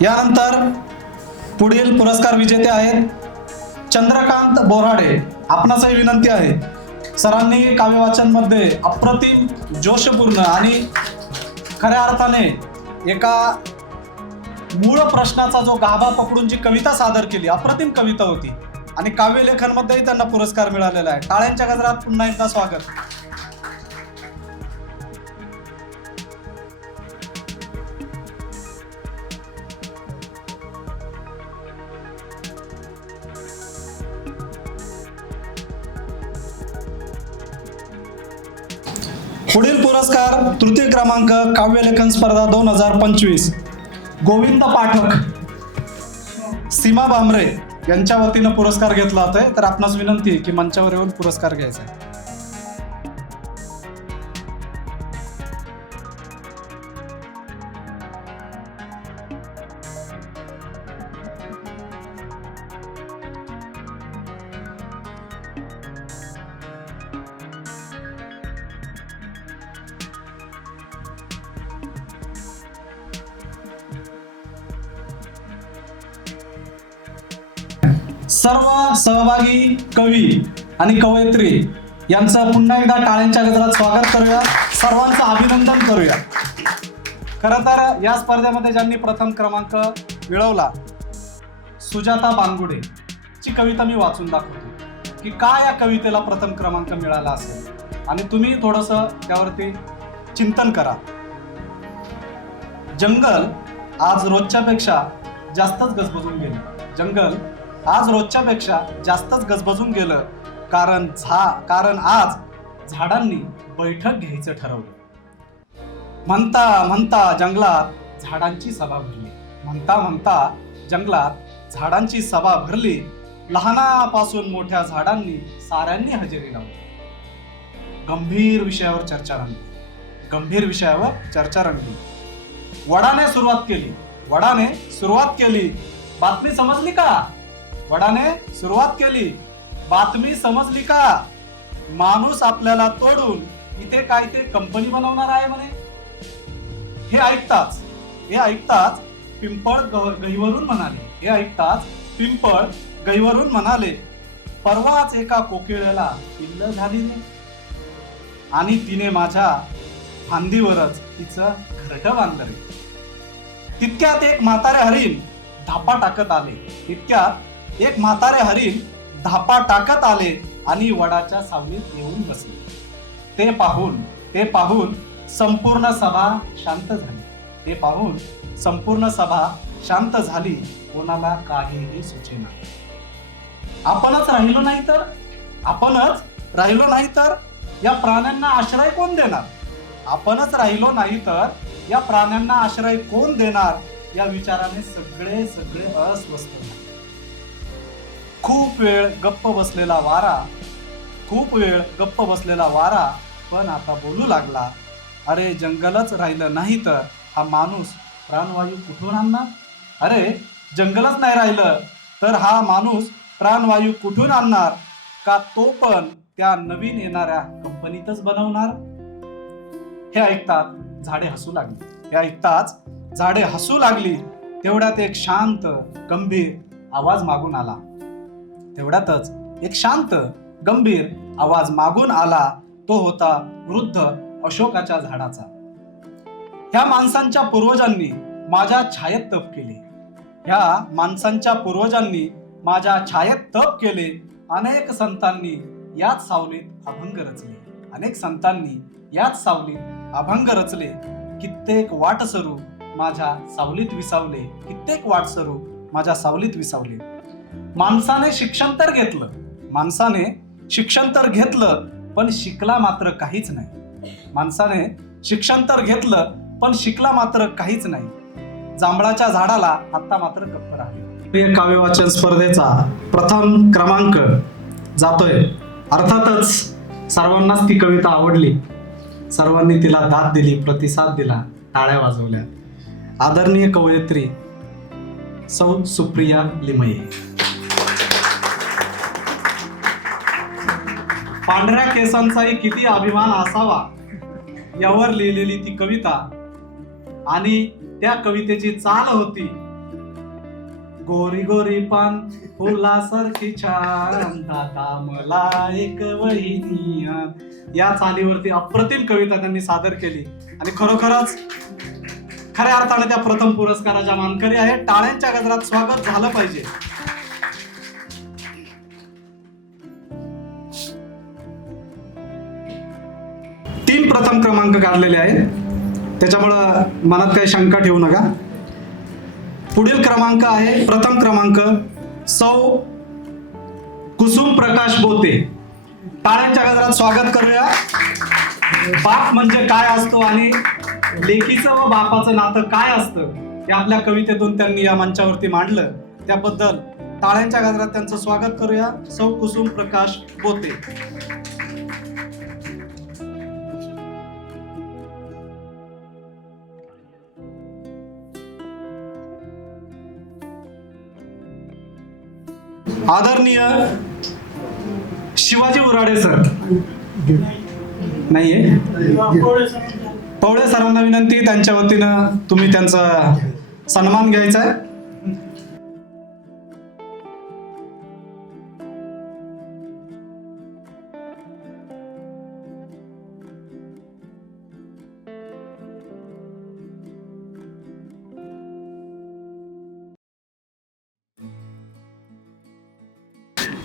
यानंतर पुढील पुरस्कार विजेते आहेत चंद्रकांत बोराडे. आपणासही विनंती आहे, सरांनी काव्य वाचन मध्ये अप्रतिम जोशपूर्ण आणि खऱ्या अर्थाने एका मूळ प्रश्नाचा जो गाभा पकडून जी कविता सादर केली, अप्रतिम कविता होती आणि काव्य लेखन मध्येही त्यांना पुरस्कार मिळालेला आहे. टाळ्यांच्या गजरात पुन्हा एकदा स्वागत. पुढील पुरस्कार तृतीय क्रमांक काव्यलेखन स्पर्धा 2025 गोविंद पाठक, सीमा भामरे यांच्या वतीनं पुरस्कार घेतला होता. तर आपणास विनंती आहे की मंचावर येऊन पुरस्कार घ्यायचा आहे. सर्व सहभागी कवी आणि कवयित्री यांचं पुन्हा एकदा टाळ्यांच्या गजरात स्वागत करूया. सर्वांचं अभिनंदन करूया. खरं तर या स्पर्धेमध्ये ज्यांनी प्रथम क्रमांक मिळवला, सुजाता बांगुडे ची कविता मी वाचून दाखवतो की का या कवितेला प्रथम क्रमांक मिळाला असेल आणि तुम्ही थोडंसं त्यावरती चिंतन करा. जंगल आज रोजच्यापेक्षा जास्तच गजबजून गेलं. जंगल आज रोजच्यापेक्षा जास्तच गजबजून गेलं कारण आज झाडांनी बैठक घ्यायचं ठरवलं. म्हणता म्हणता जंगलात झाडांची सभा भरली. म्हणता म्हणता जंगलात झाडांची सभा भरली. लहानापासून मोठ्या झाडांनी साऱ्यांनी हजेरी लावली. गंभीर विषयावर चर्चा रंगली. वडाने सुरुवात केली. बातमी समजली का? वडाने सुरुवात केली. बातमी समजली का? माणूस आपल्याला तोडून इथे काय ते कंपनी बनवणार आहे म्हणे. हे ऐकताच पिंपळ गहीवरून म्हणाले, परवाच एका कोकिळेला पिल्ल झाली नाही आणि तिने माझ्या फांदीवरच तिचं घरटं बांधलं रे. तितक्यात एक म्हातारे हरीण धापा टाकत आले. तितक्यात एक म्हातारे हरिण धापा टाकत आले आणि वडाच्या सावलीत येऊन बसले. ते पाहून संपूर्ण सभा शांत झाली. ते पाहून संपूर्ण सभा शांत झाली. कोणाला काहीही सुचेना. आपणच राहिलो नाही तर या प्राण्यांना आश्रय कोण देणार? आपणच राहिलो नाही तर या प्राण्यांना आश्रय कोण देणार? या विचाराने सगळे अस्वस्थ झाले. खूप वेळ गप्प बसलेला वारा पण आता बोलू लागला. अरे जंगलच राहिलं नाही तर हा माणूस प्राणवायू कुठून आणणार? अरे जंगलच नाही राहिलं तर हा माणूस प्राणवायू कुठून आणणार? का तो पण त्या नवीन येणाऱ्या कंपनीतच बनवणार? हे ऐकताच झाडे हसू लागली. तेवढ्यात एक शांत गंभीर आवाज मागून आला. तो होता वृद्ध अशोकाच्या झाडाचा. ह्या माणसांच्या पूर्वजांनी माझ्या छायेत तप केले. अनेक संतांनी याच सावलीत अभंग रचले. कित्येक वाटसरू माझ्या सावलीत विसावले. माणसाने शिक्षण तर घेतलं पण शिकला मात्र काहीच नाही. जांभळाच्या झाडाला आता मात्र गप्प राहिले. काव्य वाचन स्पर्धेचा प्रथम क्रमांक जातोय. अर्थातच सर्वांनाच ती कविता आवडली. सर्वांनी तिला दाद दिली, प्रतिसाद दिला, टाळ्या वाजवल्या. आदरणीय कवयित्री सौ सुप्रिया लिमये. पांढऱ्या केसांचाही किती अभिमान असावा यावर लिहिलेली ती कविता. आणि त्या कवितेची चाल होती, गोरी गोरी पान फुलासारखी छान दादा मला एक वहिनी. या चालीवरती अप्रतिम कविता त्यांनी सादर केली. आणि खरोखरच खऱ्या अर्थाने त्या प्रथम पुरस्काराच्या मानकरी आहे. टाळ्यांच्या गजरात स्वागत झालं पाहिजे. तीन प्रथम क्रमांक काढलेले आहेत, त्याच्यामुळं मनात काही शंका ठेवू नका. पुढील क्रमांक आहे प्रथम क्रमांक सौ कुसुम प्रकाश बोते. टाळ्यांच्या गजरात स्वागत करूया. बाप म्हणजे काय असतो आणि लेकीचं व बापाचं नातं काय असतं हे आपल्या कवितेतून त्यांनी या मंचावरती मांडलं. त्याबद्दल टाळ्यांच्या गजरात त्यांचं स्वागत करूया. सौ कुसुम प्रकाश बोते. आदरणीय शिवाजी उराडे सर नाहीये, पवळे सरांना विनंती, त्यांच्या वतीनं तुम्ही त्यांचा सन्मान घ्यायचा आहे.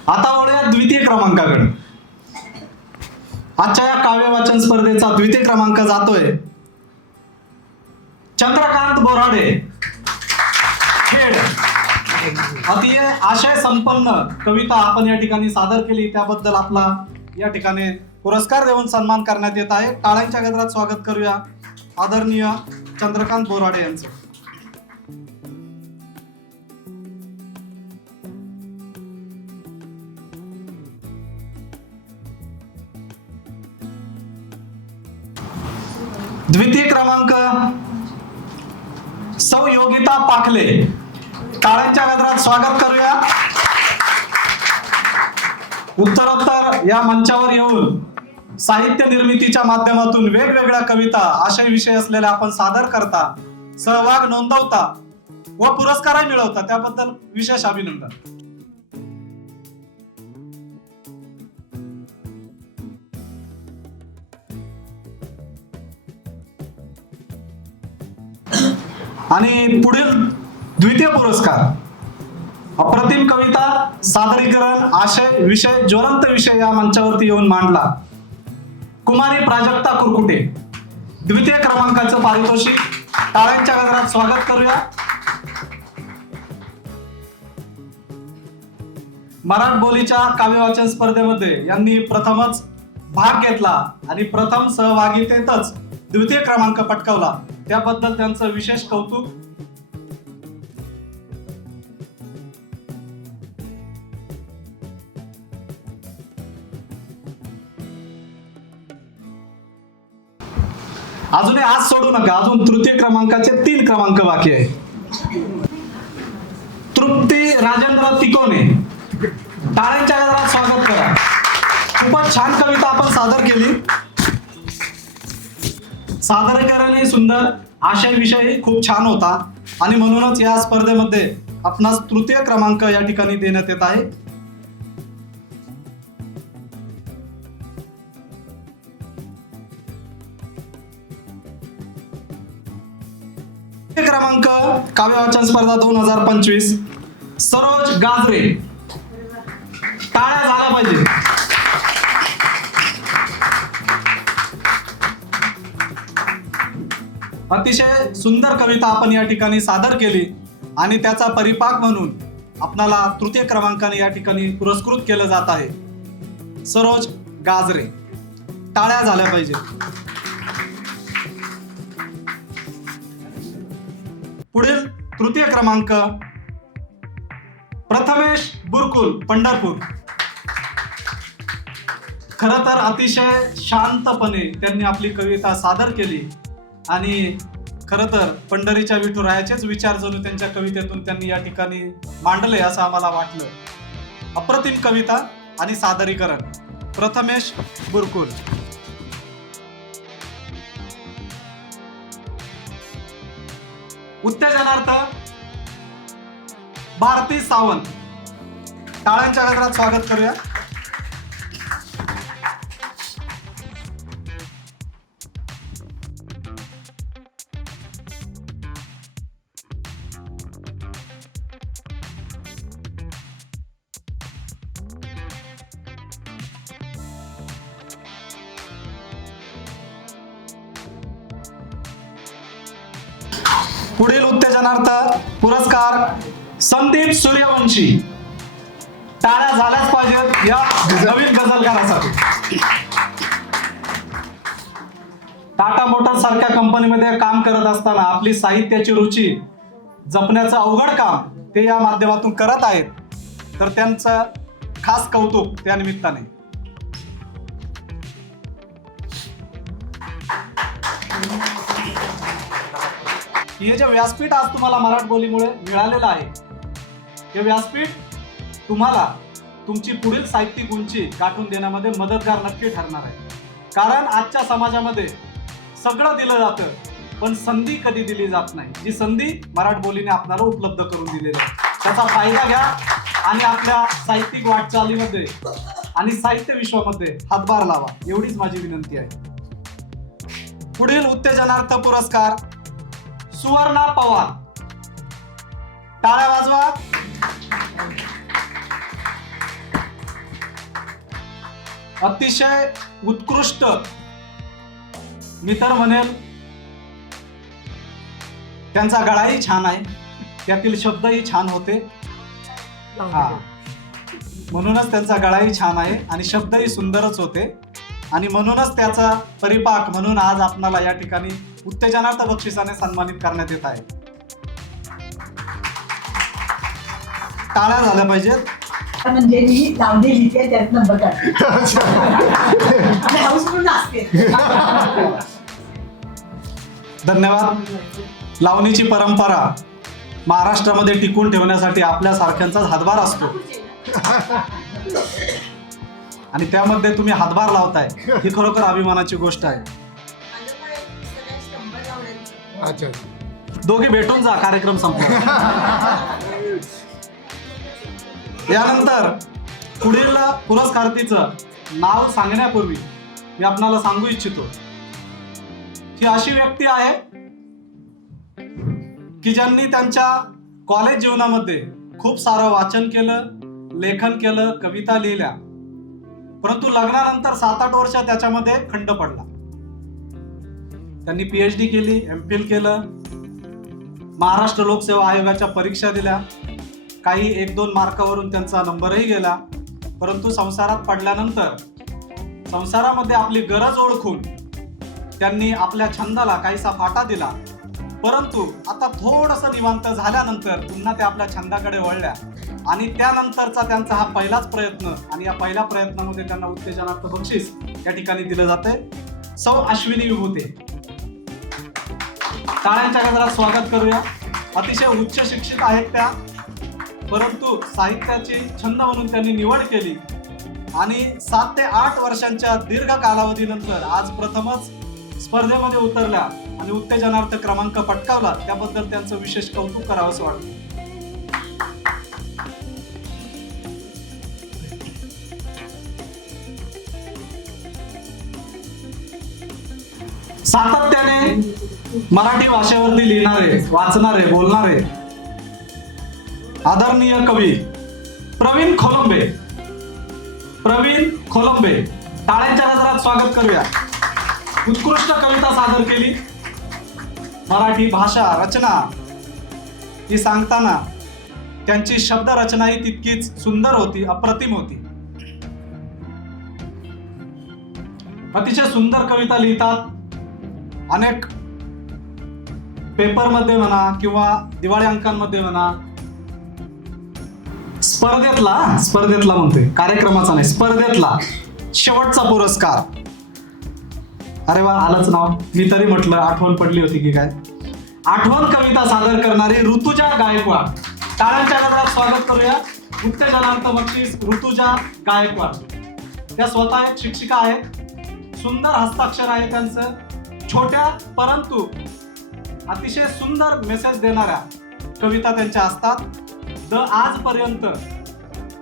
आता वळूया द्वितीय क्रमांकाकडे. आजच्या या काव्य वाचन स्पर्धेचा द्वितीय क्रमांक जातोय चंद्रकांत बोराडे, खेड. अतिशय आशय संपन्न कविता आपण या ठिकाणी सादर केली, त्याबद्दल आपला या ठिकाणी पुरस्कार देऊन सन्मान करण्यात येत आहे. टाळ्यांच्या गजरात स्वागत करूया आदरणीय चंद्रकांत बोराडे यांचं. द्वितीय क्रमांक सौ योगिता पाखले. टाळ्यांच्या गजरात स्वागत करूया. उत्तरोत्तर या मंचावर येऊन साहित्य निर्मितीच्या माध्यमातून वेगवेगळ्या कविता आशय विषय असलेल्या आपण सादर करता, सहभाग नोंदवता व पुरस्कारही मिळवता, त्याबद्दल विशेष अभिनंदन. आणि पुढील द्वितीय पुरस्कार अप्रतिम कविता सादरीकरण आशय विषय ज्वलंत विषय या मंचावरती येऊन मांडला कुमारी प्राजक्ता कुरकुटे. द्वितीय क्रमांकाचं पारितोषिक. टाळ्यांच्या गजरात स्वागत करूया. मराठ बोलीच्या काव्य वाचन स्पर्धेमध्ये यांनी प्रथमच भाग घेतला आणि प्रथम सहभागितेतच द्वितीय क्रमांक पटकावला. त्याबद्दल त्यांचं विशेष कौतुक. अजूनही आज सोडू नका, अजून तृतीय क्रमांकाचे 3 क्रमांक बाकी आहे. तृप्ती राजेंद्र तिकोने. टाळ्यांच्या गजरात स्वागत करा. खूपच छान कविता आपण सादर केली. सादरीकरणही सुंदर, आशय विषयही खूप छान होता आणि म्हणूनच या स्पर्धेमध्ये आपणास तृतीय क्रमांक या ठिकाणी देण्यात येत आहे. क्रमांक काव्य वाचन स्पर्धा 2025 सरोज गाजरे. टाळ्या झाल्या पाहिजे. अतिशय सुंदर कविता आपण या ठिकाणी सादर केली आणि त्याचा परिपाक म्हणून आपणाला तृतीय क्रमांकाने या ठिकाणी पुरस्कृत केलं जात आहे. सरोज गाजरे. टाळ्या झाल्या पाहिजे. पुढील तृतीय क्रमांक प्रथमेश बुरकुल पंढरपूर. खरं तर अतिशय शांतपणे त्यांनी आपली कविता सादर केली आणि खरं तर पंढरीच्या विठुरायाचेच विचार जणू त्यांच्या कवितेतून त्यांनी या ठिकाणी मांडले असं आम्हाला वाटलं. अप्रतिम कविता आणि सादरीकरण. प्रथमेश बुरकुल. उत्तेजनार्थ भारती सावंत. टाळ्यांच्या गजरात स्वागत करूया. पुढील उत्तेजनार्थ पुरस्कार संदीप सूर्यवंशी. टाळ्या झाल्याच पाहिजेत या नवीन गझलकारासाठी. टाटा मोटर्स सारख्या कंपनीमध्ये काम करत असताना आपली साहित्याची रुची जपण्याचं अवघड काम ते या माध्यमातून करत आहेत, तर त्यांचं खास कौतुक त्या निमित्ताने. हे जे व्यासपीठ आज तुम्हाला मराठ बोलीमुळे मिळालेलं आहे, हे व्यासपीठ तुम्हाला तुमची पुढील साहित्यिक उंची गाठून देण्यामध्ये मदतगार नक्की ठरणार आहे. कारण आजच्या समाजामध्ये सगळं दिलं जातं पण संधी कधी दिली जात नाही. जी संधी मराठ बोलीने आपल्याला उपलब्ध करून दिलेली आहे, त्याचा फायदा घ्या आणि आपल्या साहित्यिक वाटचालीमध्ये आणि साहित्य विश्वामध्ये हातभार लावा, एवढीच माझी विनंती आहे. पुढील उत्तेजनार्थ पुरस्कार सुवर्णा पवार. टाळ्या वाजवा. अतिशय उत्कृष्ट, मी तर म्हणेल त्यांचा गळाही छान आहे, त्यातील शब्दही छान होते. म्हणूनच त्यांचा गळाही छान आहे आणि शब्दही सुंदरच होते आणि म्हणूनच त्याचा परिपाक म्हणून आज आपणाला या ठिकाणी उत्तेजनार्थ बक्षिसाने सन्मानित करण्यात येत आहे. टाळ्या झाल्या पाहिजेत. म्हणजे मी लावणी लिहिते त्यातनं बघा धन्यवाद. लावणीची परंपरा महाराष्ट्रामध्ये टिकून ठेवण्यासाठी आपल्या सारख्यांचाच हातभार असतो आणि त्यामध्ये तुम्ही हातभार लावताय ही खरोखर अभिमानाची गोष्ट आहे. अच्छा. दोघे भेटून जा, कार्यक्रम संपला. यानंतर पुढील पुरस्कारार्थीचं नाव सांगण्यापूर्वी मी आपणाला सांगू इच्छितो ही अशी व्यक्ती आहे की ज्यांनी त्यांच्या कॉलेज जीवनामध्ये खूप सारं वाचन केलं, लेखन केलं, कविता लिहिल्या, परंतु लग्नानंतर 7-8 वर्ष त्याच्यामध्ये खंड पडला. त्यांनी PhD केली, MPhil केलं, महाराष्ट्र लोकसेवा आयोगाच्या परीक्षा दिल्या, काही 1-2 मार्कावरून त्यांचा नंबरही गेला. परंतु संसारात पडल्यानंतर संसारामध्ये आपली गरज ओळखून त्यांनी आपल्या छंदाला काहीसा फाटा दिला. परंतु आता थोडंसं निवांत झाल्यानंतर पुन्हा ते आपल्या छंदाकडे वळल्या आणि त्यानंतरचा त्यांचा हा पहिलाच प्रयत्न, आणि या पहिल्या प्रयत्नामध्ये त्यांना उत्तेजनार्थ बक्षीस या ठिकाणी दिलं जाते. सौ अश्विनी विभूते, टाळ्यांच्या गजरात स्वागत करूया. अतिशय उच्च शिक्षित आहेत त्या, परंतु साहित्याची छंद म्हणून त्यांनी निवड केली आणि 7 ते 8 वर्षांच्या दीर्घ कालावधीनंतर आज प्रथमच स्पर्धेमध्ये उतरल्या आणि उत्तेजनार्थ क्रमांक पटकावला. त्याबद्दल त्यांचं विशेष कौतुक करावंसं वाटतं. सातत्याने मराठी भाषेवरती लिहिणारे, वाचणारे, बोलणारे आदरणीय कवी प्रवीण खोलंबे, टाळ्यांच्या गजरात स्वागत करूया. उत्कृष्ट कविता सादर केली. मराठी भाषा रचना ही सांगताना त्यांची शब्द रचना ही तितकीच सुंदर होती, अप्रतिम होती. अतिशय सुंदर कविता लिहितात. अनेक पेपरमध्ये म्हणा किंवा दिवाळी अंकांमध्ये म्हणा, स्पर्धेतला म्हणतोय, कार्यक्रमाचा नाही, स्पर्धेतला शेवटचा पुरस्कार. अरे वा, आलंच नाव. मी तरी म्हटलं आठवण पडली होती की काय. आठवण कविता सादर करणारी ऋतुजा गायकवाड, टाळ्यांच्या गजरात स्वागत करूया. उत्तेजनार्थ बक्षीस ऋतुजा गायकवाड. त्या स्वतः एक शिक्षिका आहेत. सुंदर हस्ताक्षर आहे त्यांचं. छोट्या परंतु अतिशय सुंदर मेसेज देणाऱ्या कविता त्यांच्या असतात. आजपर्यंत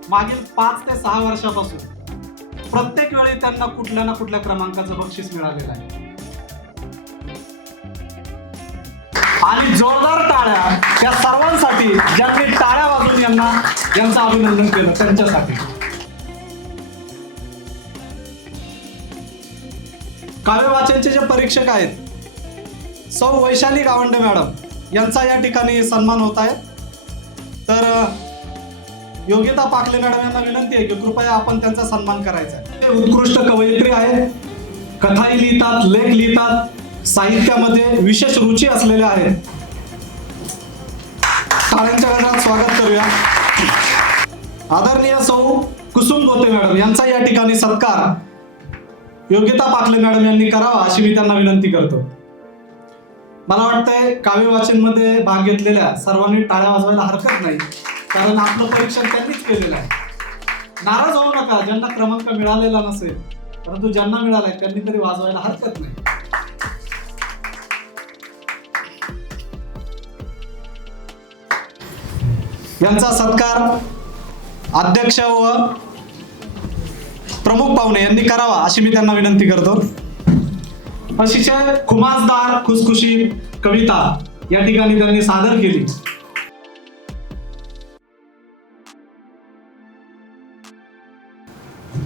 मागील 5 ते 6 वर्षापासून प्रत्येक वेळी त्यांना कुठल्या ना कुठल्या क्रमांकाचं बक्षीस मिळालेलं आहे. आणि जोरदार टाळ्या त्या सर्वांसाठी ज्यांनी टाळ्या वाजवून यांचं अभिनंदन केलं, त्यांच्यासाठी. काव्य वाचनचे जे परीक्षक आहेत सौ वैशाली गावंडे मॅडम, यांचा या ठिकाणी सन्मान होत आहे. तर योगिता पाखले मॅडम यांना विनंती आहे की कृपया आपण त्यांचा सन्मान करायचा आहे. ते उत्कृष्ट कवयित्री आहेत, कथाही लिहितात, लेख लिहितात, साहित्यामध्ये विशेष रुची असलेल्या आहेत. टाळ्यांच्या गजरात स्वागत करूया. आदरणीय सौ कुसुम गोते मॅडम यांचा या ठिकाणी सत्कार योगिता पाखले मॅडम यांनी करावा अशी मी त्यांना विनंती करतो. मला वाटतंय काव्य वाचन मध्ये भाग घेतलेल्या सर्वांनी टाळ्या वाजवायला हरकत नाही, कारण आपलं परीक्षण त्यांनीच केलेलं आहे. नाराज होऊ नका ज्यांना क्रमांक मिळालेला नसेल, परंतु ज्यांना मिळालाय त्यांनी तरी वाजवायला हरकत नाही. यांचा सत्कार अध्यक्ष व प्रमुख पाहुणे यांनी करावा अशी मी त्यांना विनंती करतो. अतिशय खुमासदार खुसखुशी कविता या ठिकाणी त्यांनी सादर केली.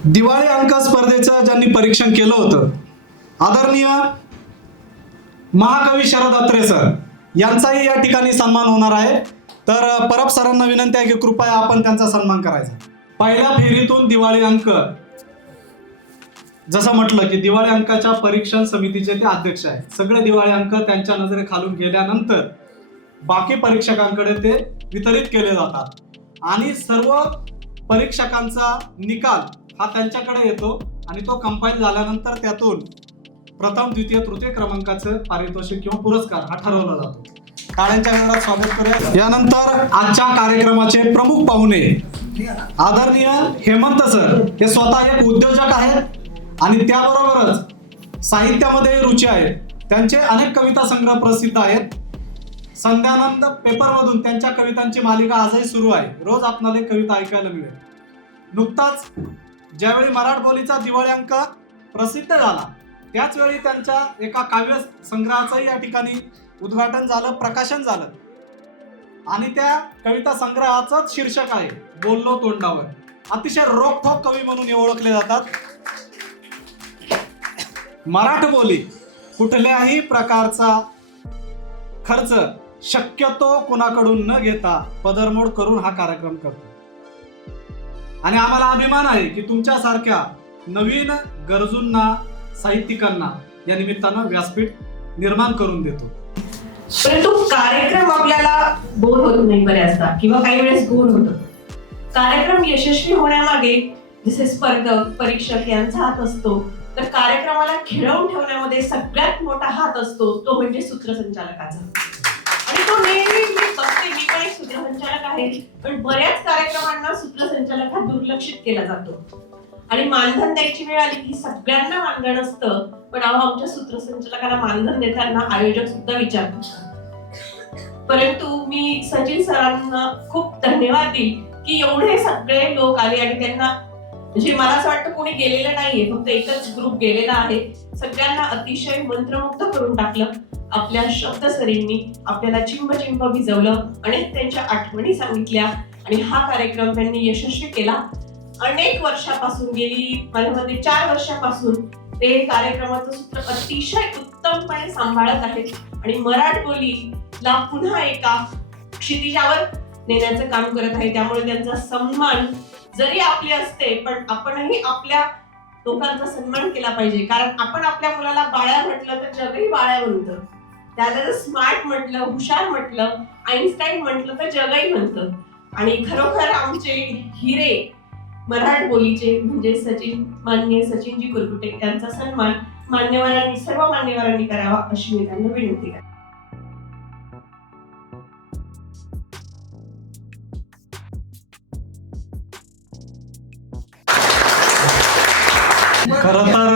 दिवाळी अंक स्पर्धेचं ज्यांनी परीक्षण केलं होतं आदरणीय महाकवी शरद अत्रे सर यांचाही या ठिकाणी सन्मान होणार आहे. तर परब सरांना विनंती आहे की कृपया आपण त्यांचा सन्मान करायचा. पहिल्या फेरीतून दिवाळी अंक, जसं म्हटलं की दिवाळी अंकाच्या परीक्षण समितीचे ते अध्यक्ष आहेत. सगळे दिवाळी अंक त्यांच्या नजरेखालून गेल्यानंतर बाकी परीक्षकांकडे ते वितरित केले जातात आणि सर्व परीक्षकांचा निकाल हा त्यांच्याकडे येतो आणि तो कंपाईल झाल्यानंतर त्यातून प्रथम, द्वितीय, तृतीय क्रमांकाचं पारितोषिक किंवा पुरस्कार हा ठरवला जातो. टाळ्यांच्या गजरात स्वागत करूया. यानंतर आजच्या कार्यक्रमाचे प्रमुख पाहुणे आदरणीय हेमंत सर, हे स्वतः एक उद्योजक आहेत आणि त्याबरोबरच साहित्यामध्ये रुची आहे. त्यांचे अनेक कविता संग्रह प्रसिद्ध आहेत. संध्यानंद पेपरमधून त्यांच्या कवितांची मालिका आजही सुरू आहे. रोज आपल्याला एक कविता ऐकायला मिळेल. नुकताच ज्यावेळी मराठी बोलीचा दिवाळी अंक प्रसिद्ध झाला त्याच वेळी त्यांच्या एका काव्य संग्रहाचंही या ठिकाणी उद्घाटन झालं, प्रकाशन झालं आणि त्या कविता संग्रहाचंच शीर्षक आहे बोललो तोंडावर. अतिशय रोखठोक कवी म्हणून हे ओळखले जातात. मराठबोली कुठल्याही प्रकारचा खर्च शक्यतो कुणाकडून न घेता पदरमोड करून हा कार्यक्रम करतो. आणि आम्हाला अभिमान आहे की तुमच्यासारख्या नवीन गरजूंना, साहित्यिकांना या निमित्तानं व्यासपीठ निर्माण करून देतो. परंतु कार्यक्रम आपल्याला बोर होत नाही बऱ्याचदा, किंवा काही वेळेस बोर होतो. कार्यक्रम यशस्वी होण्यामागे जसे स्पर्धक, परीक्षक यांचा हात असतो, तर कार्यक्रमाला खिळवून ठेवण्यामध्ये सगळ्यात मोठा हात असतो तो म्हणजे सूत्रसंचालकाचा. आणि तो नेहमी मी बघते, मी पण एक सूत्रसंचालक आहे, पण बऱ्याच कार्यक्रमांना सूत्रसंचालक हा दुर्लक्षित केला जातो. आणि मानधन द्यायची वेळ आली की सगळ्यांना मानधन असतं, पण आमच्या सूत्रसंचालकाला मानधन देताना आयोजक सुद्धा विचारतात. परंतु मी सचिन सरांना खूप धन्यवाद देईल की एवढे सगळे लोक आले आणि त्यांना, म्हणजे मला असं वाटतं कोणी गेलेलं नाहीये, फक्त एकच ग्रुप गेलेला आहे. सगळ्यांना अतिशय मंत्रमुग्ध करून टाकलं. आपल्या शब्दसरींनी आपल्याला चिंब चिंब भिजवलं आणि त्यांच्या आठवणी सांगितल्या आणि हा कार्यक्रम त्यांनी यशस्वी केला. अनेक वर्षापासून, गेली माझ्या मते 4 वर्षापासून ते कार्यक्रमाचं सूत्र अतिशय उत्तमपणे सांभाळत आहेत आणि मराठबोलीला पुन्हा एका क्षितिजावर नेण्याचं काम करत आहे. त्यामुळे त्यांचा सन्मान जरी आपली असते, पण आपणही आपल्या लोकांचा सन्मान केला पाहिजे. कारण आपण आपल्या मुलाला बाळ्या म्हटलं तर जगही बाळ्या म्हणतं, त्याला जर स्मार्ट म्हटलं, हुशार म्हटलं, आईन्स्टाईन म्हटलं तर जगही म्हणतं. आणि खरोखर आमचे हिरे मराठबोलीचे म्हणजे माननीय सचिनजी कुरकुटे, त्यांचा सन्मान मान्यवरांनी, सर्व मान्यवरांनी करावा अशी मी त्यांना विनंती करते. खरं तर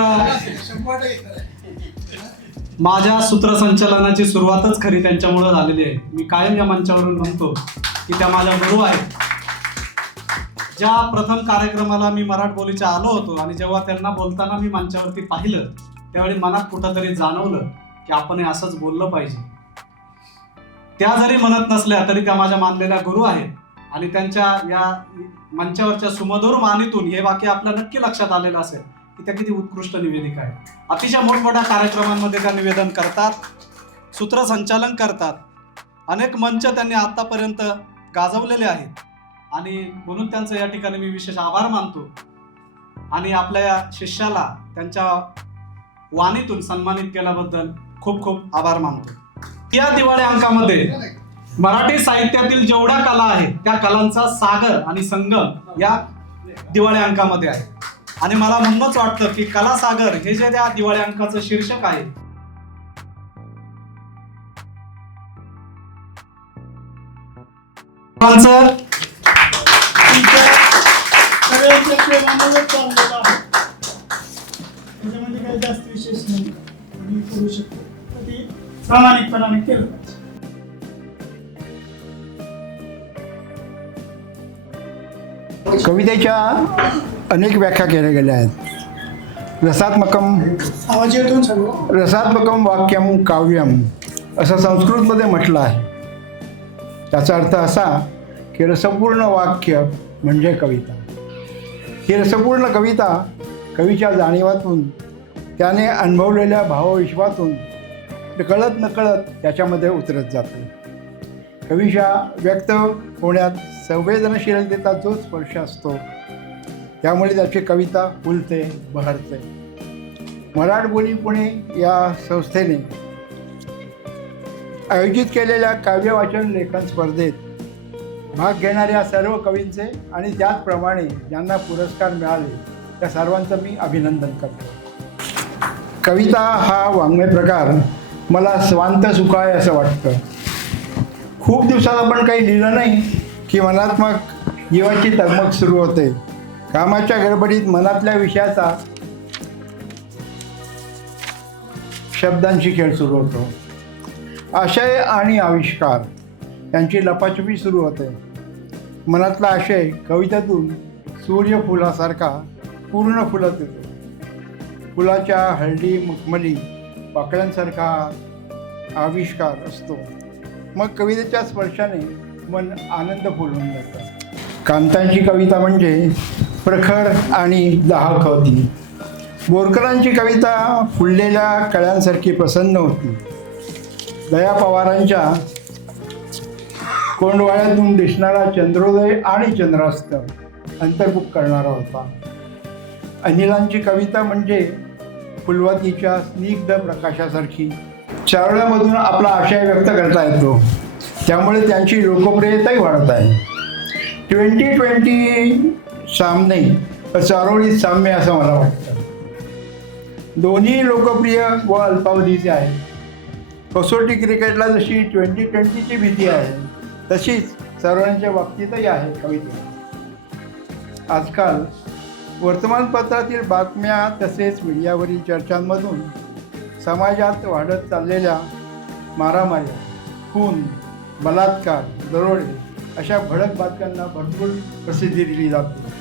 माझ्या सूत्रसंचालनाची सुरुवातच खरी त्यांच्यामुळे झालेली आहे. मी कायम या मंचावरून म्हणतो की त्या माझ्या गुरु आहेत. ज्या प्रथम कार्यक्रमाला मी मराठबोलीच्या आलो होतो आणि जेव्हा त्यांना बोलताना मी मंचावरती पाहिलं, त्यावेळी मनात कुठंतरी जाणवलं की आपण हे असंच बोललं पाहिजे. त्या जरी म्हणत नसल्या तरी त्या माझ्या मानलेल्या गुरु आहेत आणि त्यांच्या या मंचावरच्या सुमधुर वाणीतून हे वाक्य आपल्या नक्की लक्षात आलेलं असेल की त्या किती उत्कृष्ट निवेदिका आहेत. अतिशय मोठमोठ्या कार्यक्रमांमध्ये त्या निवेदन करतात, सूत्रसंचालन करतात. अनेक मंच त्यांनी आतापर्यंत गाजवलेले आहेत आणि म्हणून त्यांचं या ठिकाणी मी विशेष आभार मानतो आणि आपल्या या शिष्याला त्यांच्या वाणीतून सन्मानित केल्याबद्दल खूप खूप आभार मानतो. या दिवाळी अंकामध्ये मराठी साहित्यातील जेवढ्या कला आहेत त्या कलांचा सागर आणि संगम या दिवाळी अंकामध्ये आहे. आणि मला म्हणूनच वाटतं की कला सागर हे जे त्या दिवाळी अंकाचं शीर्षक आहे, सगळ्यांच्या प्रेमामुळेच चाललेलं आहे. त्याच्यामध्ये काही जास्त विशेष नाही, मी करू शकतो, तर ती प्रामाणिकपणाने केलं पाहिजे. कवितेच्या अनेक व्याख्या केल्या गेल्या आहेत. आवाज येतो सगळं. रसात्मकम वाक्यम काव्यम असं संस्कृतमध्ये म्हटलं आहे. त्याचा अर्थ असा की रसपूर्ण वाक्य म्हणजे कविता. ही रसपूर्ण कविता कवीच्या जाणीवातून, त्याने अनुभवलेल्या भावविश्वातून कळत नकळत त्याच्यामध्ये उतरत जाते. कवीच्या व्यक्त होण्यात संवेदनशीलतेचा जो स्पर्श असतो त्यामुळे त्याची कविता फुलते, बहरते. मराठबोली पुणे या संस्थेने आयोजित केलेल्या काव्यवाचन लेखन स्पर्धेत भाग घेणाऱ्या सर्व कवींचे आणि त्याचप्रमाणे ज्यांना पुरस्कार मिळाले त्या सर्वांचं मी अभिनंदन करतो. कविता हा वाङ्मय प्रकार मला स्वांत सुखाय असं वाटतं. खूप दिवसात आपण काही लिहिलं नाही की मनात्मक जीवाची तगमग सुरू होते. कामाच्या गडबडीत मनातल्या विषयाचा शब्दांशी खेळ सुरू होतो. आशय आणि आविष्कार यांची लपाछपी सुरू होते. मनातला आशय कवितेतून सूर्यफुलासारखा पूर्ण फुलत येतो. फुलाच्या हळदी मखमली पाकळ्यांसारखा आविष्कार असतो. मग कवितेच्या स्पर्शाने मन आनंद फुलून जातं. कांतांची कविता म्हणजे प्रखर आणि दाहक होती. बोरकरांची कविता फुललेल्या कळ्यांसारखी प्रसन्न होती. दया पवारांच्या कोंडवाळ्यातून दिसणारा चंद्रोदय आणि चंद्रास्त अंतर्मुख करणारा होता. अनिलांची कविता म्हणजे फुलवातीच्या स्निग्ध प्रकाशासारखी चारोळ्यामधून आपला आशय व्यक्त करता येतो. त्यामुळे त्यांची लोकप्रियताही वाढत आहे. 2020 सामने चारोळीत साम्य असं मला वाटतं. दोन्ही लोकप्रिय व अल्पावधीचे आहेत. कसोटी क्रिकेटला जशी 2020ची भीती आहे तशीच चारोळ्यांच्या बाबतीतही आहे कवितेत. आजकाल वर्तमानपत्रातील बातम्या तसेच मीडियावरील चर्चांमधून समाजात वाढत चाललेल्या मारामारी, खून, बलात्कार, दरोडे अशा भडक बातम्यांना भरपूर प्रसिद्धी दिली जाते.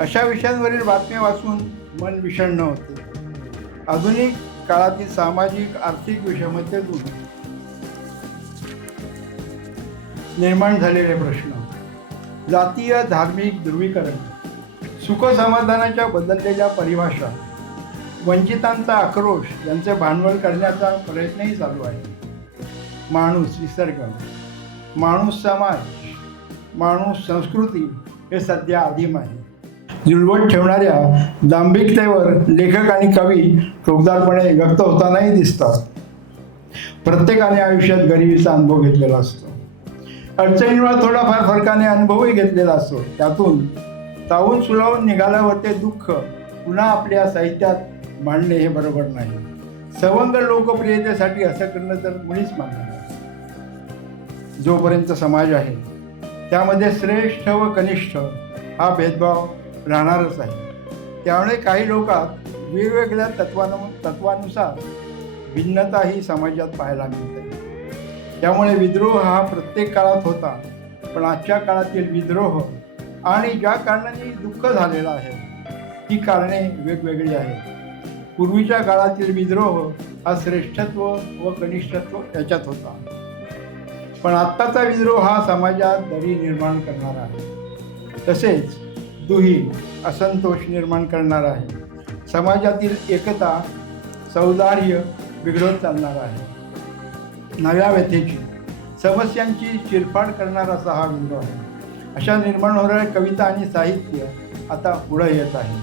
अशा विषयांवरील बातम्या वाचून मन विषण्ण होते. आधुनिक काळातील सामाजिक आर्थिक विषमतेतून निर्माण झालेले प्रश्न, जातीय धार्मिक ध्रुवीकरण, सुखसमाधानाच्या बदललेल्या परिभाषा, वंचितांचा आक्रोश यांचे भांडवल करण्याचा प्रयत्नही चालू आहे. माणूस निसर्ग, माणूस समाज, माणूस संस्कृती हे सध्या आदिम आहे. जुळवत ठेवणाऱ्या दांभिकतेवर लेखक आणि कवी टोकदारपणे व्यक्त होतानाही दिसतात. प्रत्येकाने आयुष्यात गरिबीचा अनुभव घेतलेला असतो. अडचणीवर थोडाफार फरकाने अनुभवही घेतलेला असतो. त्यातून तावून सुलावून निघाल्यावर ते दुःख पुन्हा आपल्या साहित्यात मांडणे हे बरोबर नाही. सवंग लोकप्रियतेसाठी असं करणं तर मुळीच मान्य नाही. जोपर्यंत समाज आहे त्यामध्ये श्रेष्ठ व कनिष्ठ हा भेदभाव राहणारच आहे. त्यामुळे काही लोकात वेगवेगळ्या तत्वानुसार भिन्नताही समाजात पाहायला मिळते. त्यामुळे विद्रोह हा प्रत्येक काळात होता. पण आजच्या काळातील विद्रोह आणि ज्या कारणाने दुःख झालेलं आहे ती कारणे वेगवेगळी आहेत. पूर्वीच्या काळातील विद्रोह हा श्रेष्ठत्व व कनिष्ठत्व याच्यात होता. पण आत्ताचा विद्रोह हा समाजात दरी निर्माण करणारा आहे. तसेच दुही असंतोष निर्माण करणारा आहे. समाजातील एकता सौदार्य बिघडत चालणारा आहे. नव्या व्यथेची समस्यांची चिरफाड करणारा असा हा विद्रोह आहे. अशा निर्माण होणाऱ्या कविता आणि साहित्य आता पुढं येत आहे.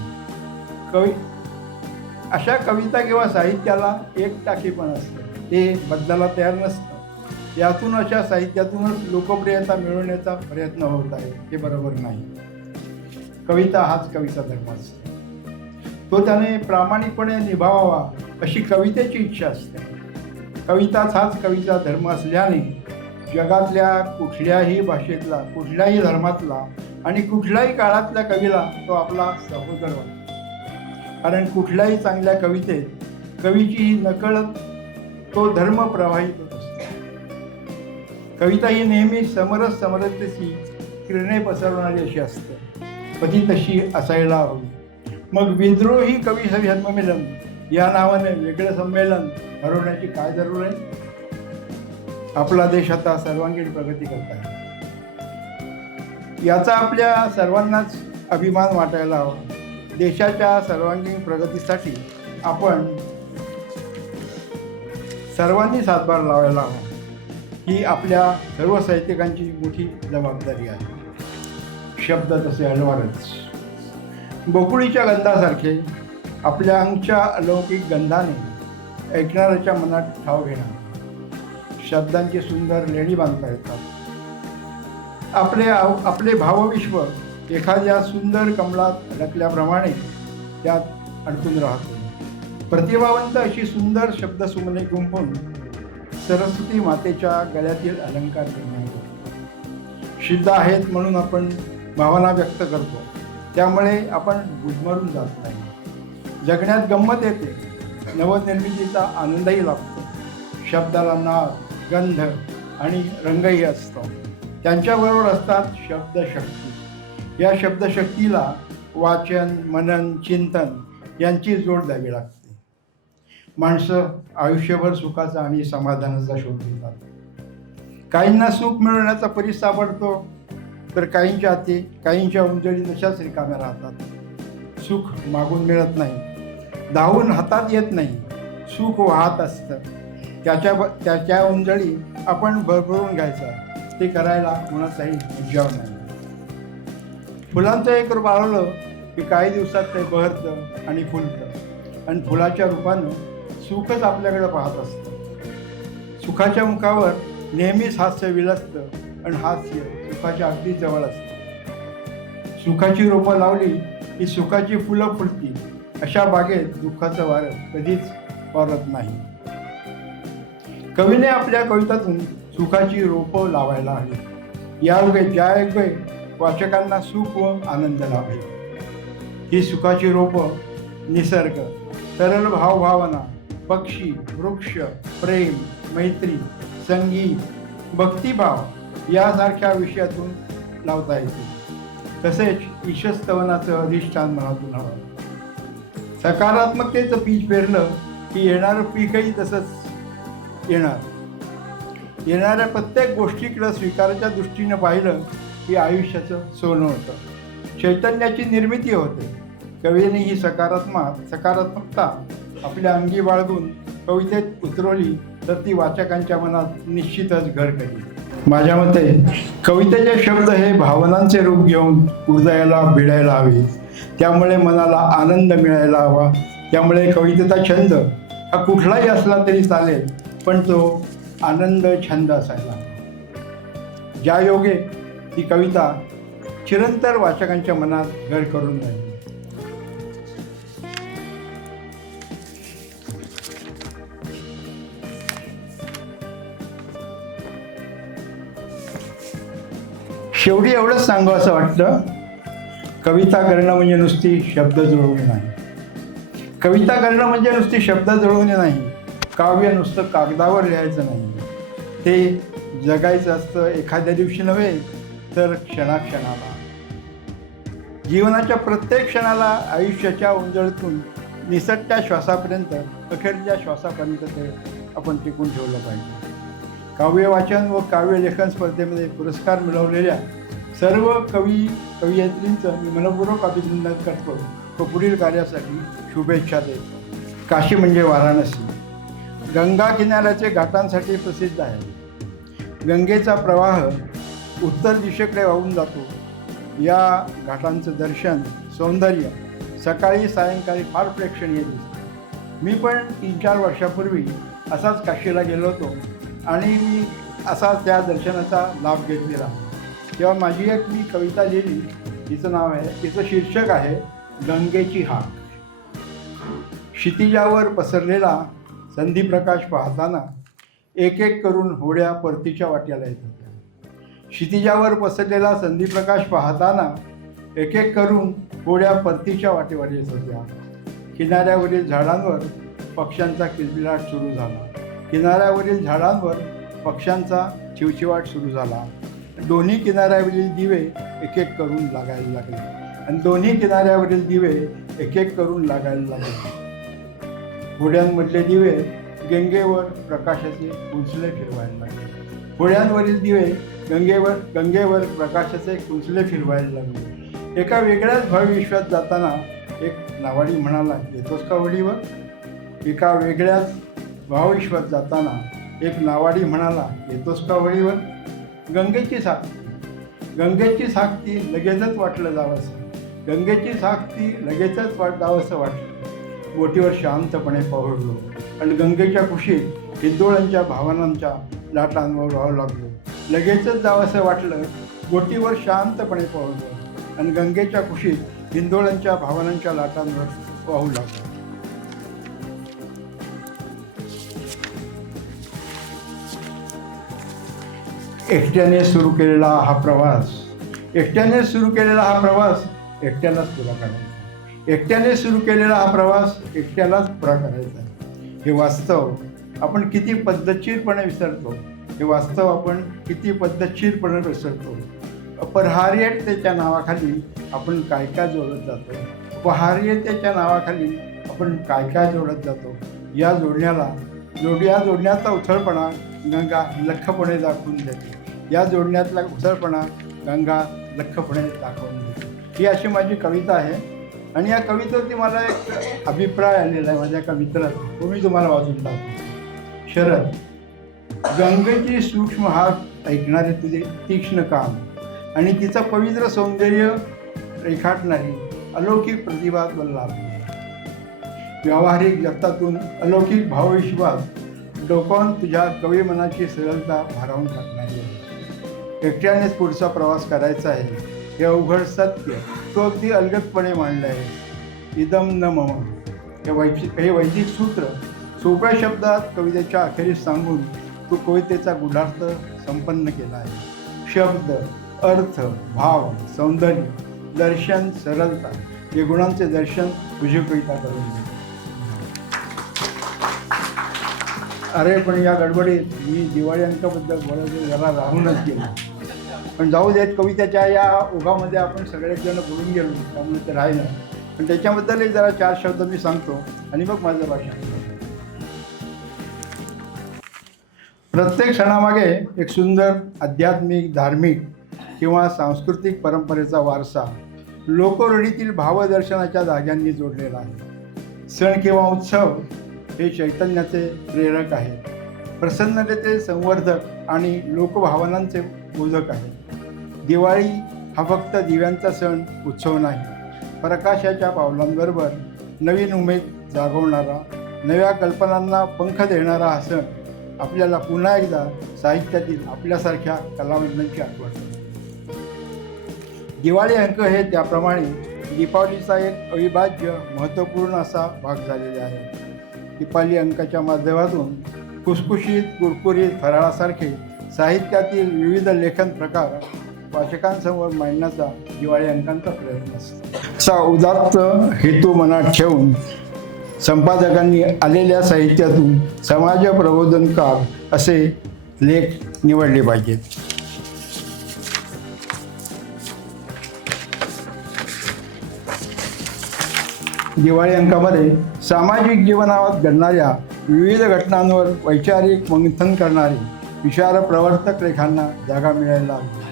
अशा कविता किंवा साहित्याला एक टाकीपण असतं, ते बदलायला तयार नसतं. यातून अशा साहित्यातूनच लोकप्रियता मिळवण्याचा प्रयत्न होत आहे. हे बरोबर नाही. कविता हाच कवीचा धर्म असतो. तो त्याने प्रामाणिकपणे निभावावा अशी कवितेची इच्छा असते. कविताच हाच कवीचा धर्म असल्याने जगातल्या कुठल्याही भाषेतला, कुठल्याही धर्मातला आणि कुठल्याही काळातल्या कवीला तो आपला सहोदर वाटतो. कारण कुठल्याही चांगल्या कवितेत कवीची ही नकळत तो धर्म प्रवाहित होत असतो. कविता ही नेहमी समरसतेची किरणे पसरवणारी अशी असते. ती तशी असायला हवी. मग विद्रोह ही कवी संमेलन या नावाने वेगळं संमेलन भरवण्याची काय जरूर आहे? आपला देश आता सर्वांगीण प्रगती करत आहे. याचा आपल्या सर्वांनाच अभिमान वाटायला हवा. देशाच्या सर्वांगीण प्रगतीसाठी आपण सर्वांनी हातभार लावायला हवा. ही आपल्या सर्व साहित्यिकांची मोठी जबाबदारी आहे. शब्द तसे हलवारच. बोकुळीच्या गंधासारखे आपल्या अंगच्या अलौकिक गंधाने ऐकणाऱ्याच्या मनात ठाव घेणार. शब्दांची सुंदर लेणी बांधता येतात. आपले भावविश्व एखाद्या सुंदर कमळात अडकल्याप्रमाणे त्यात अडकून राहतो. प्रतिभावंत अशी सुंदर शब्दसुमने गुंफून सरस्वती मातेच्या गळ्यातील अलंकार करणार. सिद्ध आहेत म्हणून आपण भावना व्यक्त करतो. त्यामुळे आपण गुदमरून जात नाही. जगण्यात गंमत येते. नवनिर्मितीचा आनंदही लाभतो. शब्दाला नाद, गंध आणि रंगही असतो. त्यांच्याबरोबर असतात शब्दशक्ती. या शब्दशक्तीला वाचन, मनन, चिंतन यांची जोड द्यावी लागते. माणसं आयुष्यभर सुखाचा आणि समाधानाचा शोध घेतात. काहींना सुख मिळवण्याचा परीस सापडतो, तर काहींच्या हाती काहींच्या उंजळी तशाच रिकाम्या राहतात. सुख मागून मिळत नाही, धावून हातात येत नाही. सुख वाहत असतं, त्याच्या उंजळी आपण भरभरून घ्यायचा. ते करायला कोणाचाही मज्जाव नाही. फुलांचं एक रूप आळवलं की काही दिवसात ते बहरतं आणि फुलतं, आणि फुलाच्या रूपानं सुखच आपल्याकडे पाहत असतं. सुखाच्या मुखावर नेहमीच हास्य विलसतं, आणि हास्य सुखाच्या अगदी जवळ असतं. सुखाची रोपं लावली की सुखाची फुलं फुलती. अशा बागेत दुःखाचं वारं कधीच वारत नाही. कवीने आपल्या कवितातून सुखाची रोपं लावायला हवी. यायोगे ज्यायोगे वाचकांना सुख व आनंद लाभेल. ही सुखाची रोपं निसर्ग, तरल भावभावना, पक्षी, वृक्ष, प्रेम, मैत्री, संगीत, भक्तिभाव यासारख्या विषयातून लावता येते. तसेच ईशस्तवनाचं अधिष्ठान मनातून हवं. सकारात्मकतेचं बीज पेरलं की येणारं पीकही तसंच येणार. येणाऱ्या प्रत्येक गोष्टीकडं स्वीकाराच्या दृष्टीनं पाहिलं की आयुष्याचं सोनं होतं, चैतन्याची निर्मिती होते. कवीने ही सकारात्मकता आपल्या अंगी बाळगून कवितेत उतरवली तर ती वाचकांच्या मनात निश्चितच घर करेल. माझ्या मते कवितेचे शब्द हे भावनांचे रूप घेऊन हृदयाला भिडायला हवे. त्यामुळे मनाला आनंद मिळायला हवा. त्यामुळे कवितेचा छंद हा कुठलाही असला तरी चालेल, पण तो आनंद छंद असायला हवा. ज्या योगे ही कविता चिरंतर वाचकांच्या मनात घर करून राहील. शेवटी एवढंच सांगू असं वाटतं, कविता करणं म्हणजे नुसती शब्द जुळवणे नाही. कविता करणं म्हणजे नुसती शब्द जुळवणे नाही. काव्य नुसतं कागदावर लिहायचं नाही, ते जगायचं असतं एखाद्या दिवशी नव्हे तर क्षणाक्षणाला. जीवनाच्या प्रत्येक क्षणाला आयुष्याच्या उंजळीतून निसटत्या श्वासापर्यंत, अखेरच्या श्वासापर्यंत ते आपण टिकून ठेवलं पाहिजे. काव्य वाचन व काव्य लेखन स्पर्धेमध्ये पुरस्कार मिळवलेल्या सर्व कवयित्रींचं मी मनपूर्वक अभिनंदन करतो व पुढील कार्यासाठी शुभेच्छा देतो. काशी म्हणजे वाराणसी गंगा किनाऱ्याचे घाटांसाठी प्रसिद्ध आहे. गंगेचा प्रवाह उत्तर दिशेकडे वाहून जातो. या घाटांचं दर्शन, सौंदर्य सकाळी सायंकाळी फार प्रेक्षणीय दिसतं. मी पण 3-4 वर्षापूर्वी असाच काशीला गेलो होतो आणि मी असा त्या दर्शनाचा लाभ घेतलेला. तेव्हा माझी एक मी कविता लिहिली. तिचं शीर्षक आहे गंगेची हाक. क्षितिजावर पसरलेला संधिप्रकाश पाहताना एक एक करून होड्या परतीच्या वाट्याला येत होत्या. क्षितिजावर पसरलेला संधिप्रकाश पाहताना एक एक करून होड्या परतीच्या वाटेवर येत होत्या. किनाऱ्यावरील झाडांवर पक्ष्यांचा किलबिलाट सुरू झाला. किनाऱ्यावरील झाडांवर पक्ष्यांचा चिवचिवाट सुरू झाला. दोन्ही किनाऱ्यावरील दिवे एक एक करून लागायला लागले आणि दोन्ही किनाऱ्यावरील दिवे एक एक करून लागायला लागले. होड्यांमधले दिवे गंगेवर प्रकाशाचे कुंचले फिरवायला लागले. होड्यांवरील दिवे गंगेवर प्रकाशाचे कुंचले फिरवायला लागले. एका वेगळ्याच भावविश्वात जाताना एक नावाडी म्हणाला, येतोस का वडीवर? एका वेगळ्याच भावविश्वात जाताना एक नावाडी म्हणाला, येतोस का वडीवर? गंगेची साक्ती लगेचच वाटलं जावंसं. गंगेची साक्ती लगेचच जावंसं वाटलं. बोटीवर शांतपणे पोहोचलो आणि गंगेच्या कुशीत हिंदोळांच्या भावनांच्या लाटांवर वाहू लागलो. लगेचच जावंसं वाटलं. बोटीवर शांतपणे पोहोचलो आणि गंगेच्या कुशीत हिंदोळांच्या भावनांच्या लाटांवर वाहू लागलो. एकट्याने सुरू केलेला हा प्रवास एकट्यालाच पुरा करायचा. एकट्याने सुरू केलेला हा प्रवास एकट्यालाच पुरा करायचा. हे वास्तव आपण किती पद्धतशीरपणे विसरतो. अपरिहार्यतेच्या नावाखाली आपण काय काय जोडत जातो. अपरिहार्यतेच्या नावाखाली आपण काय काय जोडत जातो. या जोडण्याचा उथळपणा गंगा लख्खपणे दाखवून देते. या जोडण्यातला उथळपणा गंगा लख्खपणे दाखवून देतो. ही अशी माझी कविता आहे आणि या कवितेवरती मला एक अभिप्राय आलेला आहे माझ्या कवितेला, तो मी तुम्हाला वाचून टाकतो. शरद, गंगेची सूक्ष्म हाक ऐकणारे तुझे तीक्ष्ण काम आणि तिचं पवित्र सौंदर्य रेखाटणारी अलौकिक प्रतिभा तुला लाभली. व्यावहारिक जगतातून अलौकिक भावविश्वास डोकावून तुझ्या कवी मनाची सरळता भारावून टाकणारी आहे. एकट्यानेच पुढचा प्रवास करायचा आहे हे अवघड सत्य तो अगदी अलगदपणे मांडलं आहे. इदम न मम हे वैदिक सूत्र सोप्या शब्दात कवितेच्या अखेरीस सांगून तू कवितेचा गूढार्थ संपन्न केला आहे. शब्द, अर्थ, भाव, सौंदर्य, दर्शन, सरलता हे गुणांचे दर्शन तुझी कविता करून दे. अरे पण या गडबडीत मी दिवाळी अंकाबद्दल बोलायचं जरा राहूनच गेलो, पण जाऊ देत. कवितेच्या या ओघामध्ये आपण सगळेच जण बोलून गेलो त्यामुळे ते राहिलं. पण त्याच्याबद्दलही जरा 4 शब्द मी सांगतो आणि मग माझं भाषण करतो. प्रत्येक सणामागे एक सुंदर आध्यात्मिक, धार्मिक किंवा सांस्कृतिक परंपरेचा वारसा लोकरूढीतील भावदर्शनाच्या जाग्यांनी जोडलेला आहे. सण किंवा उत्सव हे चैतन्याचे प्रेरक आहे, प्रसन्नतेचे संवर्धक आणि लोकभावनांचे बोधक आहे. दिवाळी हा फक्त दिव्यांचा सण उत्सव नाही, प्रकाशाच्या पावलांबरोबर नवीन उमेद जागवणारा, नव्या कल्पनांना पंख देणारा हा सण आपल्याला पुन्हा एकदा साहित्यातील आपल्यासारख्या कलावंतांची आठवण करतो. दिवाळी अंक हे त्याप्रमाणे दीपावलीचा एक अविभाज्य महत्त्वपूर्ण असा भाग झालेला आहे. दीपावली अंकाच्या माध्यमातून खुसखुशीत, कुरकुरीत, फराळासारखे साहित्यातील विविध लेखन प्रकार वाचकांसमोर मांडण्याचा दिवाळी अंकांचा प्रयत्न असतो. असा उदात्त हेतू मनात ठेवून संपादकांनी आलेल्या साहित्यातून समाज प्रबोधनकार असे लेख निवडले पाहिजेत. दिवाळी अंकामध्ये सामाजिक जीवनात घडणाऱ्या विविध घटनांवर वैचारिक मंथन करणारी विचार प्रवर्तक लेखांना जागा मिळायला लागली.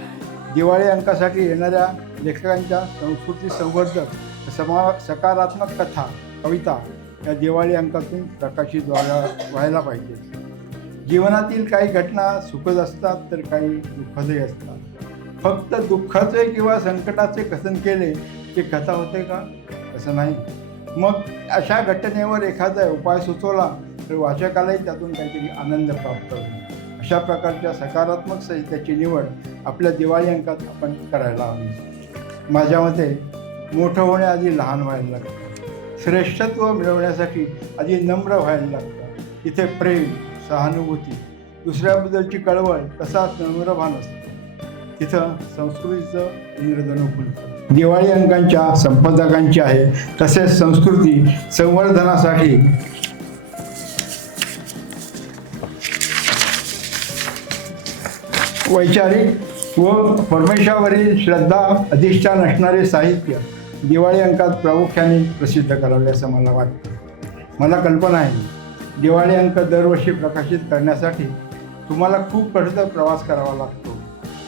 दिवाळी अंकासाठी येणाऱ्या लेखकांच्या संस्कृती संवर्धक सकारात्मक कथा, कविता या दिवाळी अंकातून प्रकाशित व्हायला पाहिजे. जीवनातील काही घटना सुखद असतात तर काही दुःखदही असतात. फक्त दुःखाचे किंवा संकटाचे कथन केले की कथा होते का? असं नाही. मग अशा घटनेवर एखादा उपाय सुचवला तर वाचकालाही त्यातून काहीतरी आनंद प्राप्त होईल. अशा प्रकारच्या सकारात्मक साहित्याची निवड आपल्या दिवाळी अंकात आपण करायला हवी. माझ्या मते मोठं होण्याआधी लहान व्हायला लागतं. श्रेष्ठत्व मिळवण्यासाठी आधी नम्र व्हायला लागतं. इथे प्रेम, सहानुभूती, दुसऱ्याबद्दलची कळवळ तसाच नम्रभान असतं. तिथं संस्कृतीचं इंद्रधनु फुलतं. दिवाळी अंकांच्या संपादकांची आहे तसेच संस्कृती संवर्धनासाठी वैचारिक व परमेश्वरावरील श्रद्धा अधिष्ठान असणारे साहित्य दिवाळी अंकात प्रामुख्याने प्रसिद्ध करावे असं मला वाटतं. मला कल्पना आहे दिवाळी अंक दरवर्षी प्रकाशित करण्यासाठी तुम्हाला खूप कठोर प्रवास करावा लागतो.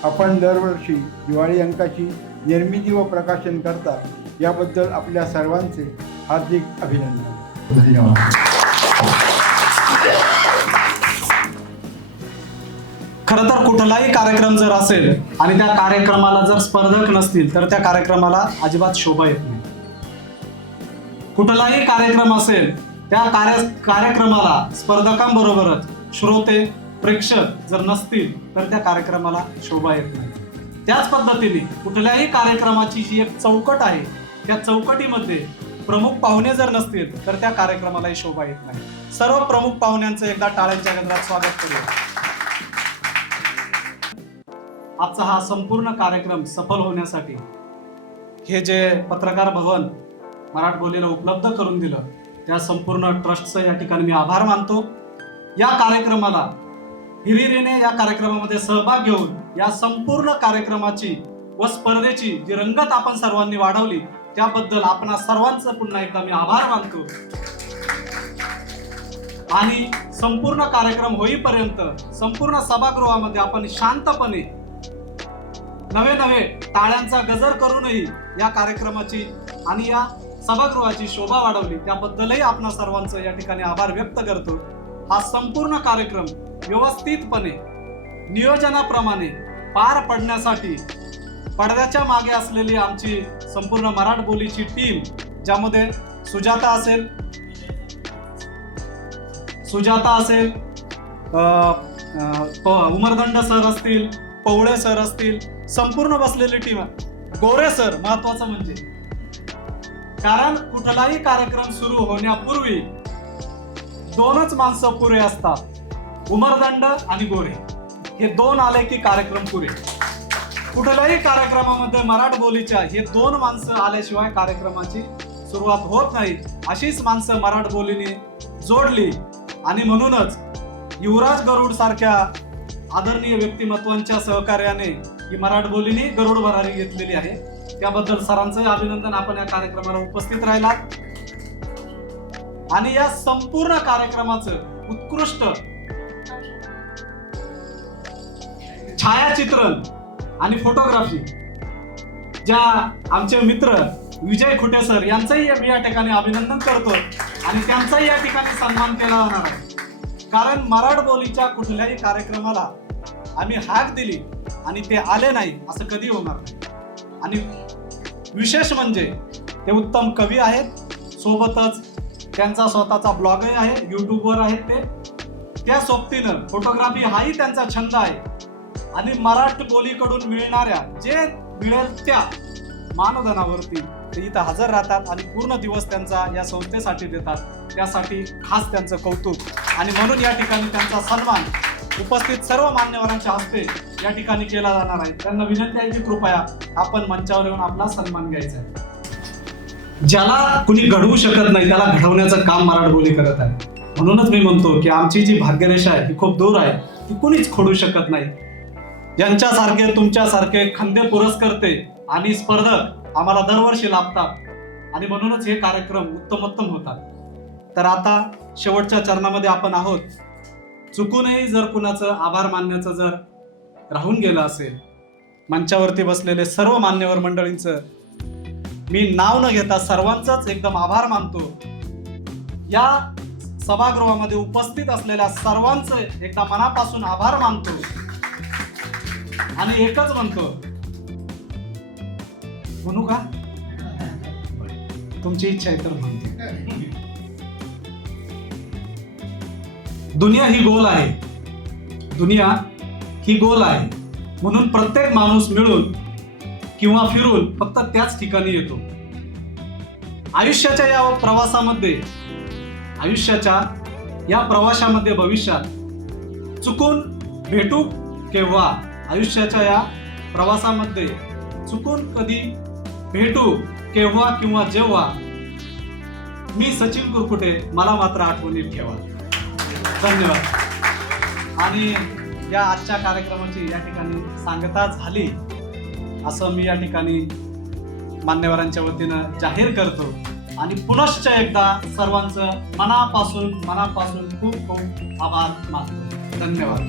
आपण दरवर्षी दिवाळी अंकाची निर्मिती व प्रकाशन करता याबद्दल आपल्या सर्वांचे हार्दिक अभिनंदन. धन्यवाद. खरं तर कुठलाही कार्यक्रम जर असेल आणि त्या कार्यक्रमाला जर स्पर्धक नसतील तर त्या कार्यक्रमाला अजिबात शोभा येत नाही. कुठलाही कार्यक्रम असेल त्या कार्यक्रमाला स्पर्धकांबरोबरच श्रोते, प्रेक्षक जर नसतील तर त्या कार्यक्रमाला शोभा येत नाही. त्याच पद्धतीने कुठल्याही कार्यक्रमाची जी एक चौकट आहे त्या चौकटीमध्ये प्रमुख पाहुणे जर नसतील तर त्या कार्यक्रमालाही शोभा येत नाही. सर्व प्रमुख पाहुण्यांचं एकदा टाळ्यांच्या गजरात स्वागत करूया. आजचा हा संपूर्ण कार्यक्रम सफल होण्यासाठी हे जे पत्रकार भवन मराठबोलीला उपलब्ध करून दिलं त्या संपूर्ण ट्रस्टचं या ठिकाणी मी आभार मानतो. या कार्यक्रमाला हिरिरीने या कार्यक्रमामध्ये सहभाग घेऊन या संपूर्ण कार्यक्रमाची व स्पर्धेची जी रंगत आपण सर्वांनी वाढवली त्याबद्दल आपणा सर्वांचं पुन्हा एकदा मी आभार मानतो. आणि संपूर्ण कार्यक्रम होईपर्यंत संपूर्ण सभागृहामध्ये आपण शांतपणे नवे टाळ्यांचा गजर करूनही या कार्यक्रमाची आणि या सभागृहाची शोभा वाढवली त्याबद्दलही आपणा सर्वांचं या ठिकाणी आभार व्यक्त करतो. हा संपूर्ण कार्यक्रम व्यवस्थितपणे नियोजनाप्रमाणे पार पडण्यासाठी पडद्याच्या मागे असलेली आमची संपूर्ण मराठ बोलीची टीम, ज्यामध्ये सुजाता असेल, उमरदंड सर असतील, पवळे सर असतील, संपूर्ण बसलेली टीम, गोरे सर महत्वाचं म्हणजे, कारण कुठलाही कार्यक्रम सुरू होण्यापूर्वी दोनच माणसं पुरे असतात, उमरदंड आणि गोरे. हे दोन आले की कार्यक्रम पुरे. कुठल्याही कार्यक्रमामध्ये मराठ बोलीच्या हे दोन माणसं आल्याशिवाय कार्यक्रमाची सुरुवात होत नाही. अशीच माणसं मराठ बोलीने जोडली आणि म्हणूनच युवराज गरुड सारख्या आदरणीय व्यक्तिमत्वांच्या सहकार्याने ही मराठ बोलीने गरुड भरारी घेतलेली आहे. त्याबद्दल सरांचं अभिनंदन. आपण या कार्यक्रमाला उपस्थित राहिलात आणि या संपूर्ण कार्यक्रमाचं उत्कृष्ट छायाचित्रण आणि फोटोग्राफी ज्या आमचे मित्र विजय खुटे सर यांचंही मी या ठिकाणी अभिनंदन करतो आणि त्यांचाही या ठिकाणी सन्मान केला जाणार आहे. कारण मराठ बोलीच्या कुठल्याही कार्यक्रमाला आम्ही हाक दिली आणि ते आले नाही असं कधी होणार नाही. आणि विशेष म्हणजे ते उत्तम कवी आहेत, सोबतच त्यांचा स्वतःचा ब्लॉगही आहे, युट्यूबवर आहेत ते. त्या सोबतीनं फोटोग्राफी हाही त्यांचा छंद आहे आणि मराठी बोलीकडून मिळणाऱ्या जे मिळेल त्या मानधनावरती ते इथं हजर राहतात आणि पूर्ण दिवस त्यांचा या संस्थेसाठी देतात. त्यासाठी खास त्यांचं कौतुक आणि म्हणून या ठिकाणी त्यांचा सन्मान उपस्थित सर्व मान्यवरांच्या हस्ते या ठिकाणी केला जाणार आहे. त्यांना विनंती आहे की कृपया आपण मंचावर येऊन आपला सन्मान घ्यायचा आहे. ज्याला कुणी घडवू शकत नाही त्याला घडवण्याचं काम मराठ बोली करत आहे. म्हणूनच मी म्हणतो की आमची जी भाग्यरेषा आहे ती खूप दूर आहे, ती कुणीच खोडू शकत नाही. यांच्यासारखे तुमच्यासारखे खंदे पुरस्कर्ते आणि स्पर्धक आम्हाला दरवर्षी लाभतात आणि म्हणूनच हे कार्यक्रम उत्तमोत्तम होतात. तर आता शेवटच्या चरणामध्ये आपण आहोत. चुकूनही जर कुणाचं आभार मानण्याचं जर राहून गेलं असेल, मंचावरती बसलेले सर्व मान्यवर मंडळींचं मी नाव न घेता सर्वांचाच एकदम आभार मानतो. या सभागृहामध्ये उपस्थित असलेल्या सर्वांचं एकदा मनापासून आभार मानतो आणि एकच म्हणतो, म्हणू का? तुमची इच्छा आहे तर म्हणते. दुनिया ही गोल आहे, दुनिया ही गोल आहे, म्हणून प्रत्येक माणूस मिळून किंवा फिरून फक्त त्याच ठिकाणी येतो. आयुष्याच्या या प्रवासामध्ये भविष्यात चुकून भेटू केव्हा, आयुष्याच्या या प्रवासामध्ये चुकून कधी भेटू केव्हा किंवा जेव्हा, मी सचिन कुरकुटे, मला मात्र आठवणीत ठेवा. धन्यवाद. आणि या आजच्या कार्यक्रमाची या ठिकाणी सांगता झाली असं मी या ठिकाणी मान्यवरांच्या वतीनं जाहीर करतो आणि पुनश्च एकदा सर्वांचं मनापासून खूप खूप आभार मानतो. धन्यवाद.